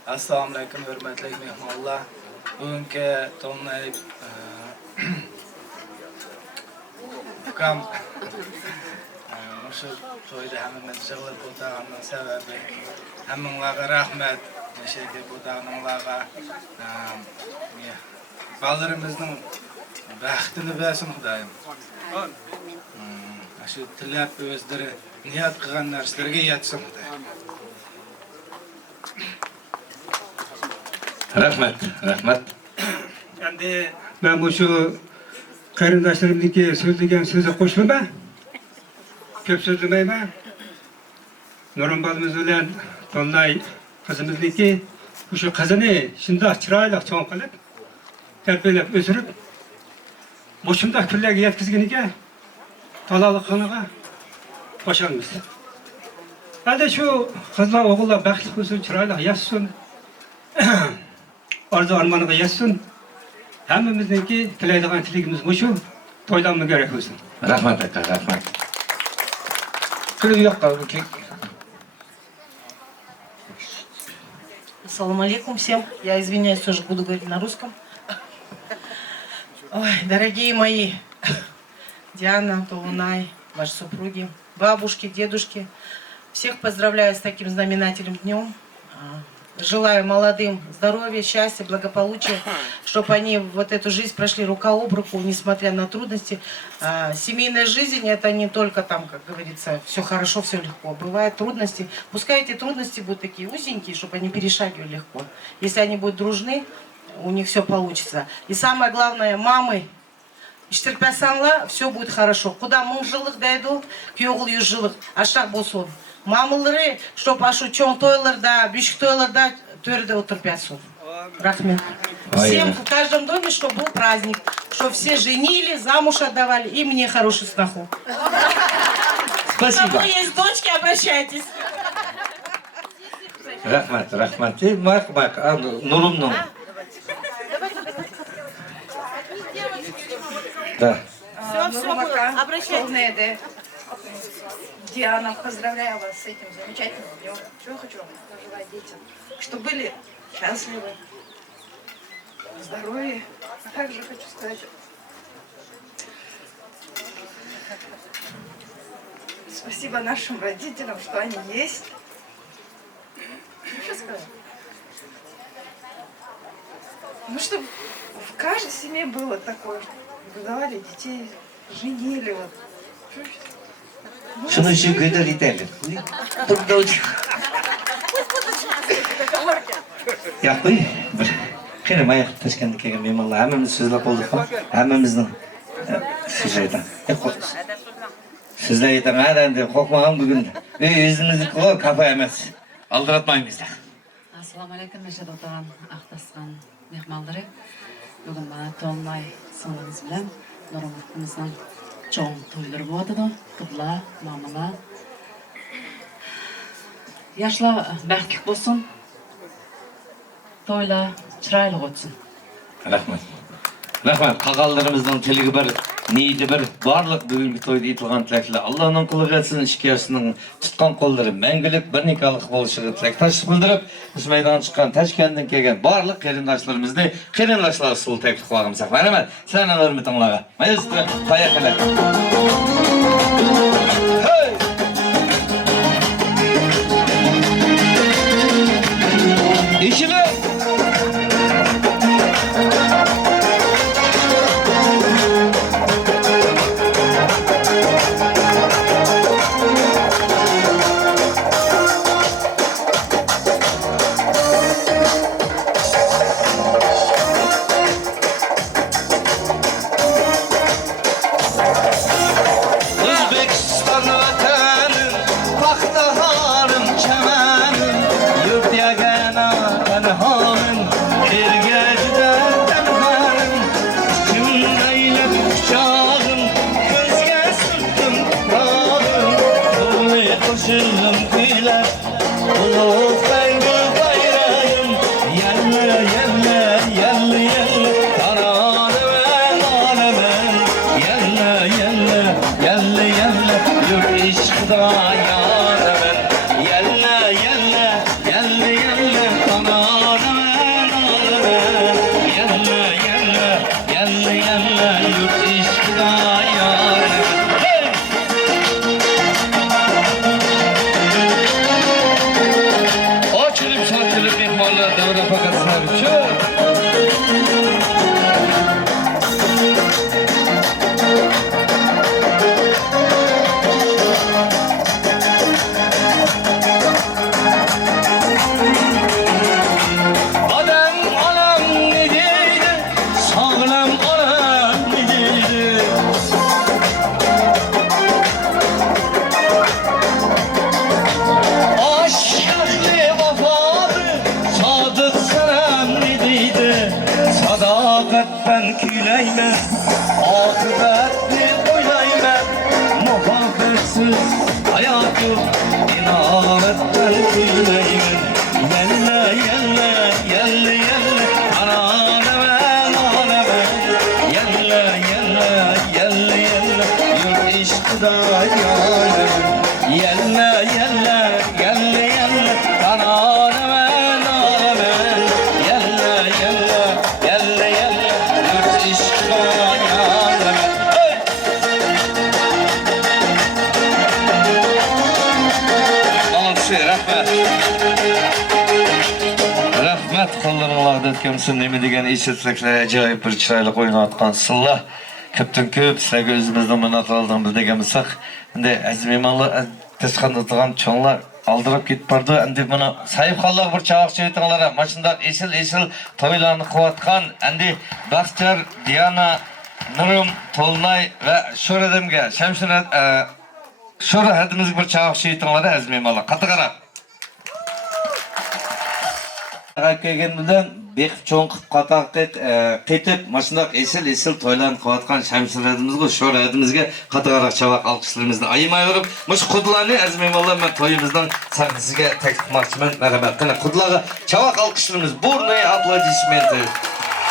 Assalamu alaikum hürmetli mehmanlar. Bugünkü Tolunay Ukam şu toyda hemmemiz jığılıp otağının sebebi hemminlarga rahmet. Neşeydi bu dağınlarga ballarımızın baxtini versin Xudayım. Şu tilab özleri niyat qilgan narsalarga yetsin Xudayım. Rahmet. Endi ben bu şu qarindoshlarımniki so'zlagan so'zi qo'shilma. Ko'p so'zlamayman. Nurum balimiz bilan Tolunay qizimizniki şu qizini shundoq chiroyli cho'ng qilib, tarbiyalab o'sirib, shundoq kunlarga yetkazganiga taloliqligiga qo'shamiz. Hadi şu qizlar o'g'illar baxtli bo'lsin, chiroyli yashasin. Arzu armaniga yetsin. Hammamizniki tilaydigan tilagimiz shu. To'ylanma kerak bo'lsin. Rahmat aka, rahmat. Qilib yo'qqa Ассаламу алейкум всем. Я извиняюсь, тоже буду говорить на русском. Ой, дорогие мои, Диана, Толунай, ваши супруги, бабушки, дедушки, всех поздравляю с таким знаменательным днем. Желаю молодым здоровья, счастья, благополучия, чтобы они вот эту жизнь прошли рука об руку, несмотря на трудности. Семейная жизнь — это не только там, как говорится, все хорошо, все легко. Бывают трудности. Пускай эти трудности будут такие узенькие, чтобы они перешагивали легко. Если они будут дружны, у них все получится. И самое главное, мамы, iştirпесаңла, все будет хорошо. Куда 1000 жылдық дайду, күйеуғыл 100 жылдық, ашақ болсын. Мамылары, чтоб ашу чоң тойларда, бишік тойларда төрде отырып ясу. Рахмет. Всем, в каждом доме, чтобы был праздник, чтобы все женили, замуж отдавали, и мне хороший сноху. Спасибо. У кого есть дочки, обращайтесь. Рахмат, рахмат. Нурумның. Да. Все, обращайтесь. Диана, поздравляю вас с этим замечательным днем. Чего я хочу вам пожелать детям? Чтобы были счастливы, здоровы. А также хочу сказать, спасибо нашим родителям, что они есть. Что сказать? Ну, чтобы в каждой семье было такое, выдавали детей, женили вот. Şunu şu güzel itelim. Dur da Ya koy. Kene maya taşkendik kegen benim Allah. Hemimiz sözle kolduk. Hemimizden sizlerden. Sizlerden hadi de korkmağım bugün. Yüzümüzü koy kafa yemez. Aldıratmayın bizde. Assalamu alaikum, Neşet Otağan, Aqtasqan mehmanları. Bugün bana Tonlay sınırınız bilen Nurumut'umuzdan çoğun toyları boğadıdı. Kıbla, mamala. Yaşla bəxtlik bolsun. Toyla çıraylı olsun. Rahmat. Rahmat. Qaqallarımızdan tiligi bir, niyeti bir, barlıq bugünkü toyda itilgan tilaklar. Allah'ın kılığı etsin, işkiyasının tutkan kolları мәңгілік bir nikahlık bolışığı tilaktaşlık bildirip, biz meydan çıkan Taşkent'den kelgen barlıq qarindaşlarımızды, qarindaşlar sul teklif qılağımızaq. Rahmat. Senden hürmetinlağa. Maestro, поехали. İşine Özbekistan vatanım, Baktaharım çemenim, yurt yagana hanım, ergecide demhanım, cümleyle bıçağım, gözge sıktım kralım, kıllı koşurum güler, ulu fengül bayrağım, yerle yerle yerle yerle, kananı ben alemen, yerle yerle yerle yerle, yurt işkıda yaremen, yerle yerle yerle yerle, kananı ben alemen, yerle yerle yerle yerle, yurt işkıda yaremen. Hey! Açılıp saçılıp mihmarlar devre fakat sahibi çok. Adam anam ne deydi, sağlam anam ne deydi. Aşkı vafadı, sadık senem ne deydi. Sadakatten küleyme, akıbetli oylayma. Muhabbetsiz hayat yok, inanetten küleyme. Yelle yelle yelle yelle, anane ben anane. Yelle yelle yelle yelle, yurt işkıda yâlem. Yelle yelle yelle yelle, anane ben anane. Yelle yelle yelle yelle, yurt işkıda yâlem. Hey! Alçı, rahmet. Rahmet qo'llaringlarda o'tkamsin nima degan eshitliklar ajoyib bir chiroyli o'ynayotgan sizlar ko'pdan ko'p sizlarga o'zimizdan minnatdorligimizni degan bo'lsak endi aziz mehmonlar tashqarida turgan cho'nglar алдырып кетіп барды. Әнде мұны Сайыпханлығы бір чағақшы етіңлері. Машында есіл тойланы қуатқан. Әнде Бақтияр, Диана, Нұрым, Толнай вә Шөредемге, Шөрі әдімізгі бір чағақшы етіңлері әзмеймалы. Қаты қара. Келгенімден бекіп чоң қып қатақ қетіп, машындақ есіл тойлан қуатқан шәмшір әдімізгі, шөр әдімізге қаты қарақ чабақ алқышларымызды айымай өріп, мұш құдыланы әзмеймалла мен тойымыздың сағынсызге тәктімақшымен мәрәмәт. Қына құдылаға чабақ алқышларымыз, бурный аплодисменті.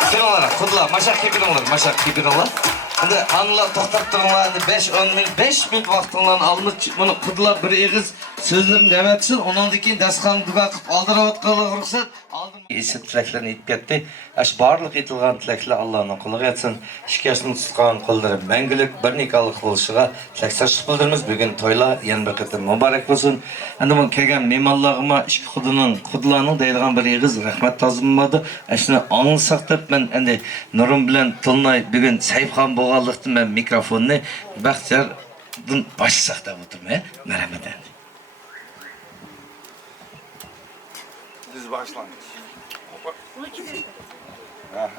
Кіріңлара, құдыла, машақ кепіріңлар. Әнді анылар тоқтап тұрыңлар, 5 минут вақтыңларын алынып, мұны құдыла бір еғіз сөзлерін дәметсін, онан декен дәсіқан дүға қып алдырап атқалы құрықсын. Есіп тіләклерін етіп кетті. Әш барлық етілген тіләклер Аллахның құлығы етсін. Ішкесінің тұтқан қолдары мәңгілік бір никалық болшыға тіләксаш қылдырмыз. Бүгін тойла ең бір қытым мұбарек болсын. Әнді мұн кәген мемаллағыма ішкі құдыланың дәйілған бір еғіз рахмет тазыммады. Әшіні аңыл сақтып, мен әнде Нұрым білен Тылнай бүгін Сайыпхан болғалықты мен микрофонны Бақтиярдың башы сақтап отырмын. Мәрәмет әнді. Siz başlangıç.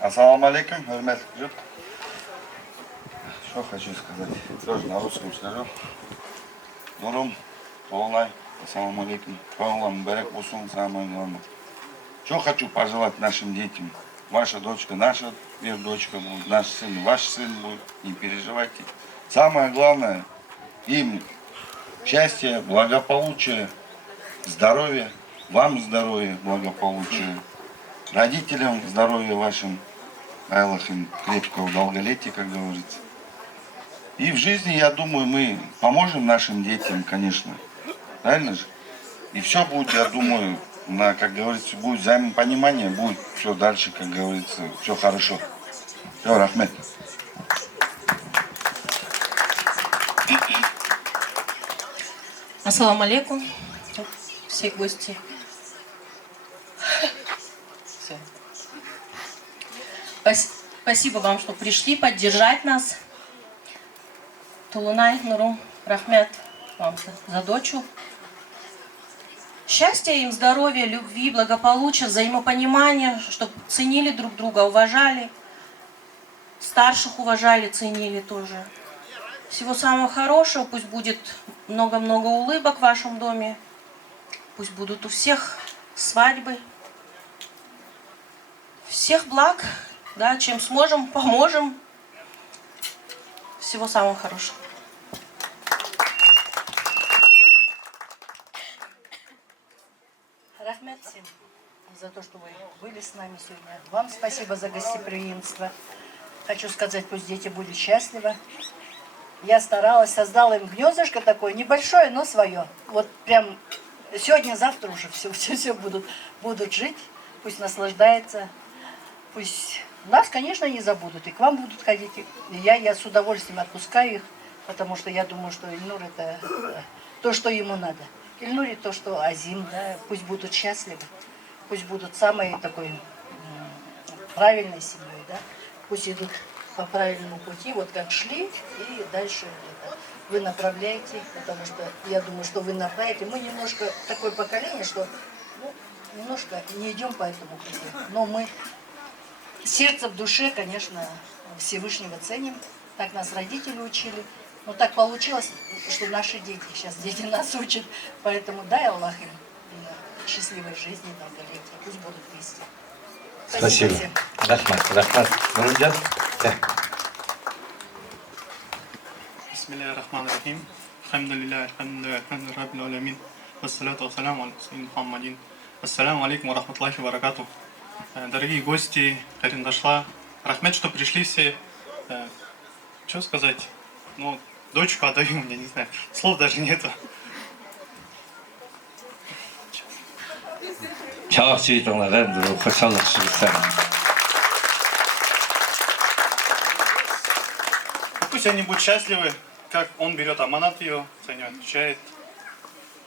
Ассаламу алейкум, hürmetli жұрт. Что хочу сказать? Тоже на русском скажу. Нурум, Толнай, ассаламу алейкум. Павлам, Барек Бусун, самое главное. Что хочу пожелать нашим детям? Ваша дочка, наша дочка будет, наш сын, ваш сын будет. Не переживайте. Самое главное, им счастье, благополучие, здоровье. Вам здоровья, благополучия, родителям здоровья вашим, Аллах им крепкого долголетия, как говорится. И в жизни, я думаю, мы поможем нашим детям, конечно, правильно же? И все будет, я думаю, как говорится, будет взаимопонимание, будет все дальше, как говорится, все хорошо. Все, рахмет. Ассаламу алейкум, все гости. Спасибо вам, что пришли поддержать нас. Тулунай, Нурум, рахмет вам за дочу. Счастья им, здоровья, любви, благополучия, взаимопонимания, чтобы ценили друг друга, уважали. Старших уважали, ценили тоже. Всего самого хорошего, пусть будет много-много улыбок в вашем доме. Пусть будут у всех свадьбы. Всех благ, да, чем сможем, поможем. Всего самого хорошего. Рахмет всем за то, что вы были с нами сегодня. Вам спасибо за гостеприимство. Хочу сказать, пусть дети будут счастливы. Я старалась, создала им гнездышко такое, небольшое, но свое. Вот прям сегодня-завтра уже все будут жить, пусть наслаждаются. Пусть нас, конечно, не забудут, и к вам будут ходить. И я с удовольствием отпускаю их, потому что я думаю, что Ильнур это то, что ему надо. Ильнуре то, что Азим, да, пусть будут счастливы, пусть будут самой такой правильной семьей, да, пусть идут по правильному пути, вот как шли, и дальше вы направляете, потому что я думаю, что вы направите. Мы немножко такое поколение, что немножко не идем по этому пути, но мы сердце в душе, конечно, Всевышнего ценим. Так нас родители учили. Но так получилось, что наши дети, сейчас дети нас учат. Поэтому дай Аллах им счастливой жизни, долголетия. Пусть будут вместе. Спасибо. Рахмат. Нурымжан. Бисмиллахи рахмани рахим. Алхамдулиллахи раббил аламин. Вассалату вассаламу аля сайидина Мухаммадин. Ассаламу алейкум ва рахматуллахи ва баракатух. Дорогие гости, Кариндашла, рахмет, что пришли все. Что сказать? Ну, дочку отдаю мне, не знаю, слов даже нету. Пусть они будут счастливы, как он берет аманат ее, за нее отвечает,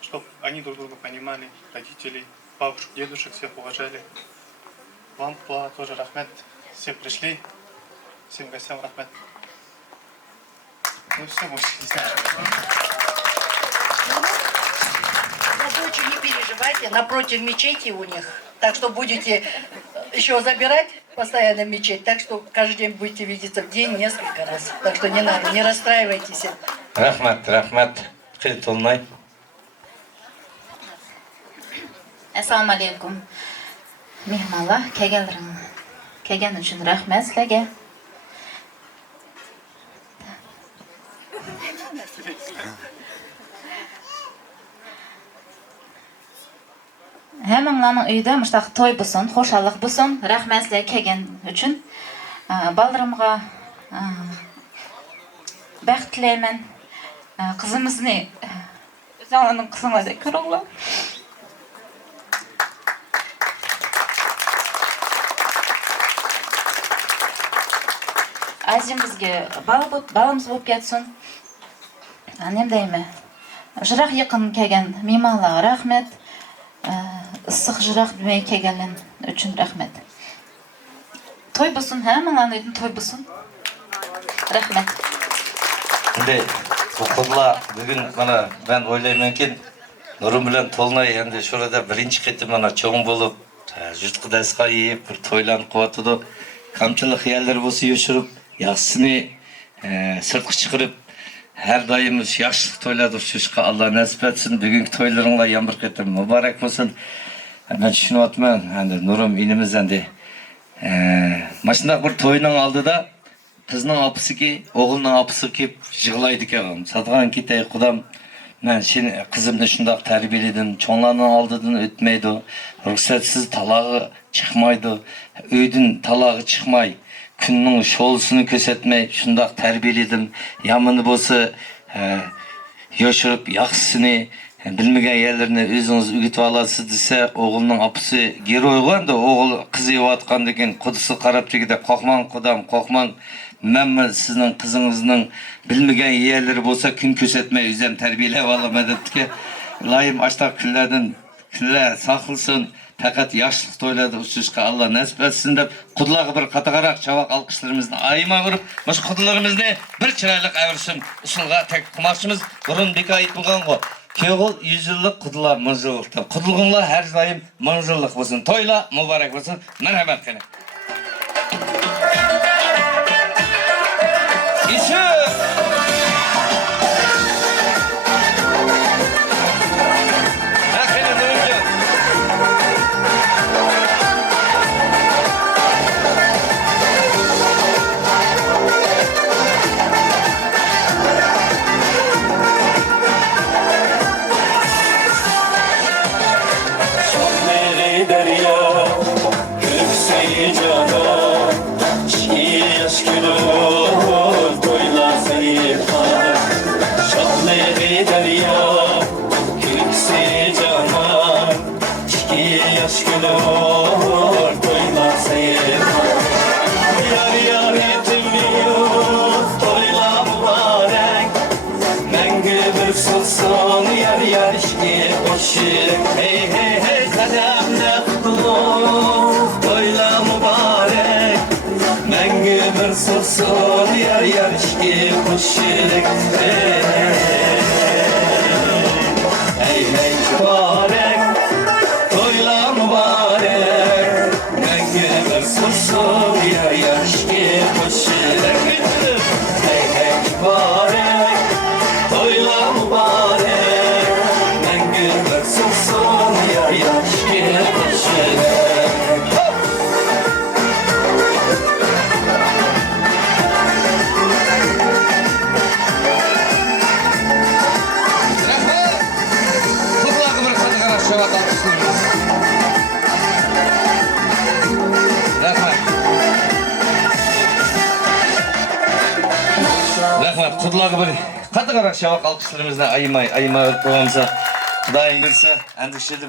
чтобы они друг друга понимали, родителей, бабушек, дедушек всех уважали. Вам тоже рахмет, все пришли, всем гостям рахмет. Ну все, больше не знаю. Короче, не переживайте, напротив мечети у них. Так что будете еще забирать постоянно мечеть. Так что каждый день будете видеться в день несколько раз. Так что не надо, не расстраивайтесь. Рахмат, рахмат. Қил толмай. Assalomu alaykum. Mehmonlar, kelgan uchun rahmat sizlarga. Hammanglarning uyida mushtaq to'y bo'lsin, xo'shallik bo'lsin. Rahmat sizlarga kelgan uchun. Baldirimga baxt tilayman. Qizimizni o'zinglarning qizinglardek ko'ringlar. Azimizga balamiz bo'lib ketsin. Nima deyman? Jiroq yaqin kelgan mehmonlarga rahmat. Issiq jiroq bilmay kelganlar uchun rahmat. To'y bo'lsin, hammalarning uyida to'y bo'lsin. Rahmat. Endi o'quvchilar bugun mana ben o'ylaymanki Nurum bilan Tolunay endi şurada birinchi qatim mana cho'ng bo'lib, yurtqa dasqa yeyib, bir to'ylanib qo'yatdi. Kamchilik xiyollar bo'lsa yoshirib, yaxshisini sirtqa chiqarib, her daim yaxshi to'ylarda o'tishga Alloh nasib etsin. Bugungi to'ylaringlar yana bir qatim muborak bo'lsin. Ben tushunyapman, endi Nurum inimiz endi mana shunday bir to'yning oldida qizning opisi ki, o'g'ilning opisi kelib yig'laydi ekan. Satgan ketay qudam, men seni qizimni shundoq tarbiyaladim, cho'nglarning oldidan o'tmaydi, ruxsatsiz talog'i chiqmaydi, uydan talog'i chiqmay, kunning sho'lisini ko'rsatmay shundoq tarbiyaladim. Yomoni bo'lsa, yoshirib yaxshisini bilmagan yerlerini o'zingiz o'rgatib olasiz desa, o'g'ilning opisi geroyga endi o'g'il qizi yeyotgandan keyin qudisi qarab tegida qo'rqmang qudam, qo'rqmang. Memma sizning qizingizning bilmagan yerleri bo'lsa kun ko'rsatmay o'zim tarbiyalab olaman debdiki. Ilohim ashtaq kunlardan kunlar saqlasin. Faqat yoshlik to'ylarda o'tishga Alloh nasib etsin deb qudlarga bir qatag'aroq chavoq alqishlarimizni ayamay urib, mana qudlarimizni bir chiroyli avirsin usulga tek qilmoqchimiz. Burun beka aytmagan-ku. Keğol 100 yıllık, kudlar 1000 yıllık. Kudulğunlar her daim 1000 yıllık olsun. Toyla mübarek olsun. Merhamet kene. İşi! Hey hey hey kademle kutlu toyla mübarek Mengü bir sussun yar yar işki kuşirik Hey hey mübarek toyla mübarek Mengü bir sussun yar yar işki kuşirik Hey hey mübarek toyla mübarek Sussun yar yar şiir başına Kutlarga bir qatag'aroq chavoq alqishlaymiz. Rahmat. Rahmat. Kutlarga bir qatag'aroq chavoq alqishlarimizni ayamay qo'yamiz. Xudoyim bilsa, endi shedi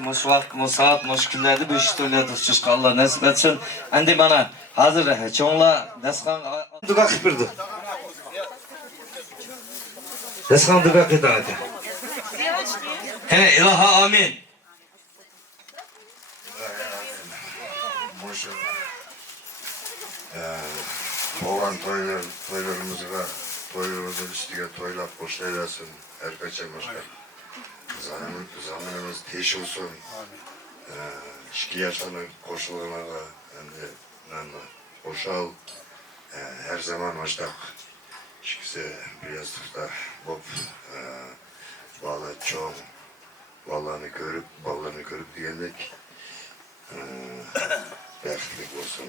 musoat mushkullarni bu ish to'ylarda o'tishga Alloh nasib etsin. Endi mana hozir cho'nglar dasxon duo qilib berdi. Dasxon duo qildi. He, iloha amin. Olan toylarımızga, toylarımızın üstüge toylap boş eylesin. Herkese başka. Zamanımız teş olsun. İşki yaşanın koşullarına koşal. Her zaman hoştak. İşkisi bir yastıkta bop bağlı çoğun ballarını görüp diyendek berklik olsun.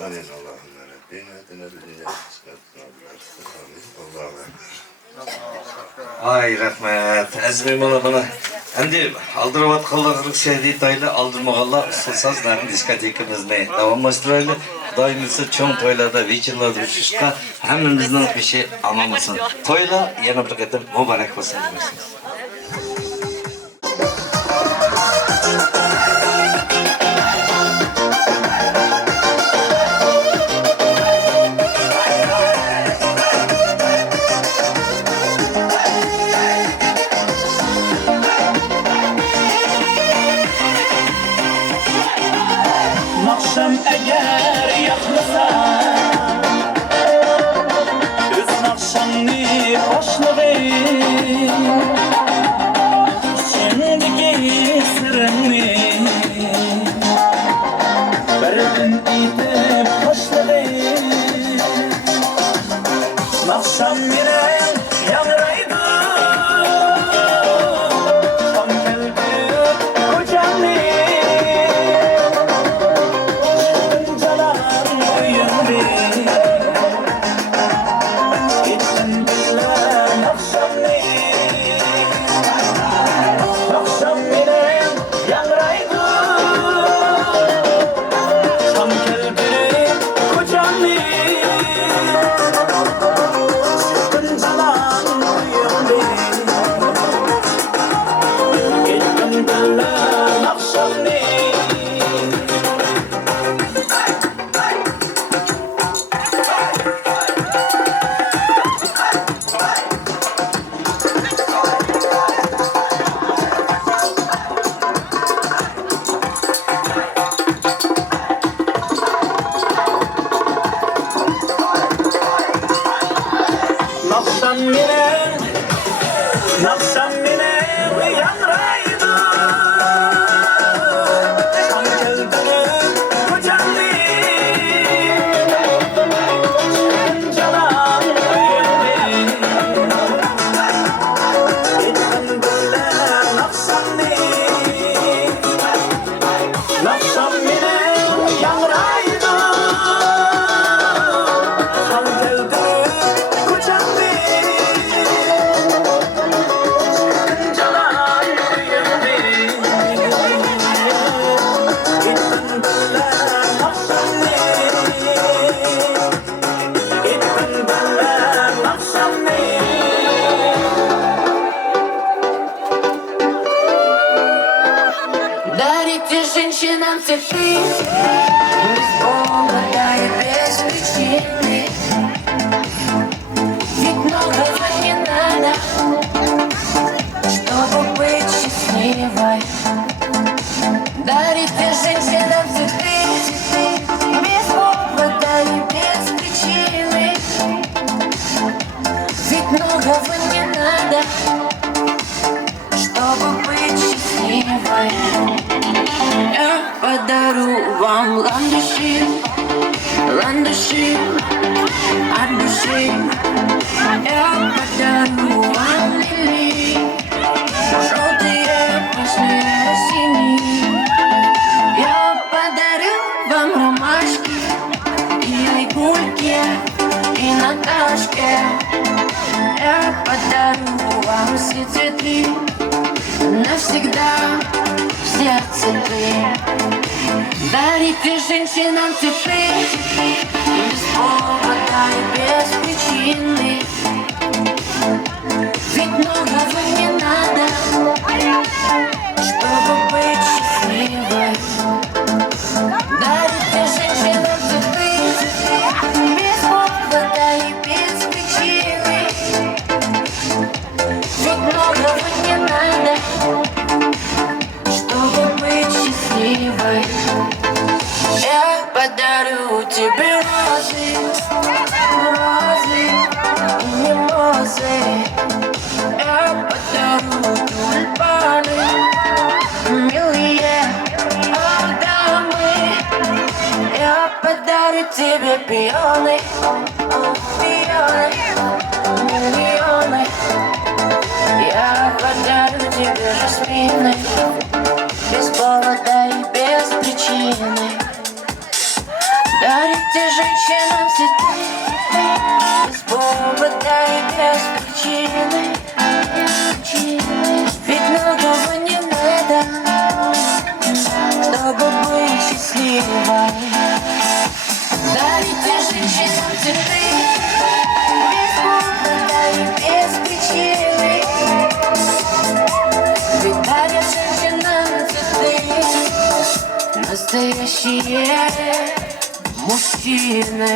Amin Allah'ın Rabbine adına dünya sıratına bilersin. Amin. Allah'a emanet. Ay rahmet. Azmi bana. Endi aldırıvatqanlar şey deydi aldırmağanlar sazlarning diskotekamizni davomlashtiraylik. Xudoyimizsa cho'ng to'ylarda, вечерларда uchishqa hammamizning ishi aman bo'lsin. To'ylar yana bir qator muborak bo'lsin. Nakşam eğer yakmasa öz nakşamni başlığı içindeki sırrını berdin itip başlığı nakşam yine yanraydı tam geldi kocamni Дарите женщинам цветы без повода и без причины. Ведь многого не надо, чтобы быть счастливой. Дарите женщинам цветы без повода и без причины. Ведь многого не надо, чтобы быть счастливой. Я подарю вам ландыши, ландыши от души. Я подарю вам лилии, желтые, красные, синие. Я подарю вам ромашки и айгульки, и Наташке. Я подарю вам все цветы навсегда. Сердце ты дарите женщинам цветы без повода и без причины. Ведь многого не надо, чтобы быть счастливой. Дарите женщинам цветы без повода и без причины. Ведь многого не надо, счастливой. Я подарю тебе розы, розы, и тебе пионы, пионы, миллионы. Я подарю тебе жасмины, без повода и без причины. Дарите женщинам цветы, без повода и без причины. Ведь многого не надо, чтобы быть счастливой. Дарите женщинам цветы, без повода и без причины. Ведь дарят женщинам цветы настоящие мужчины.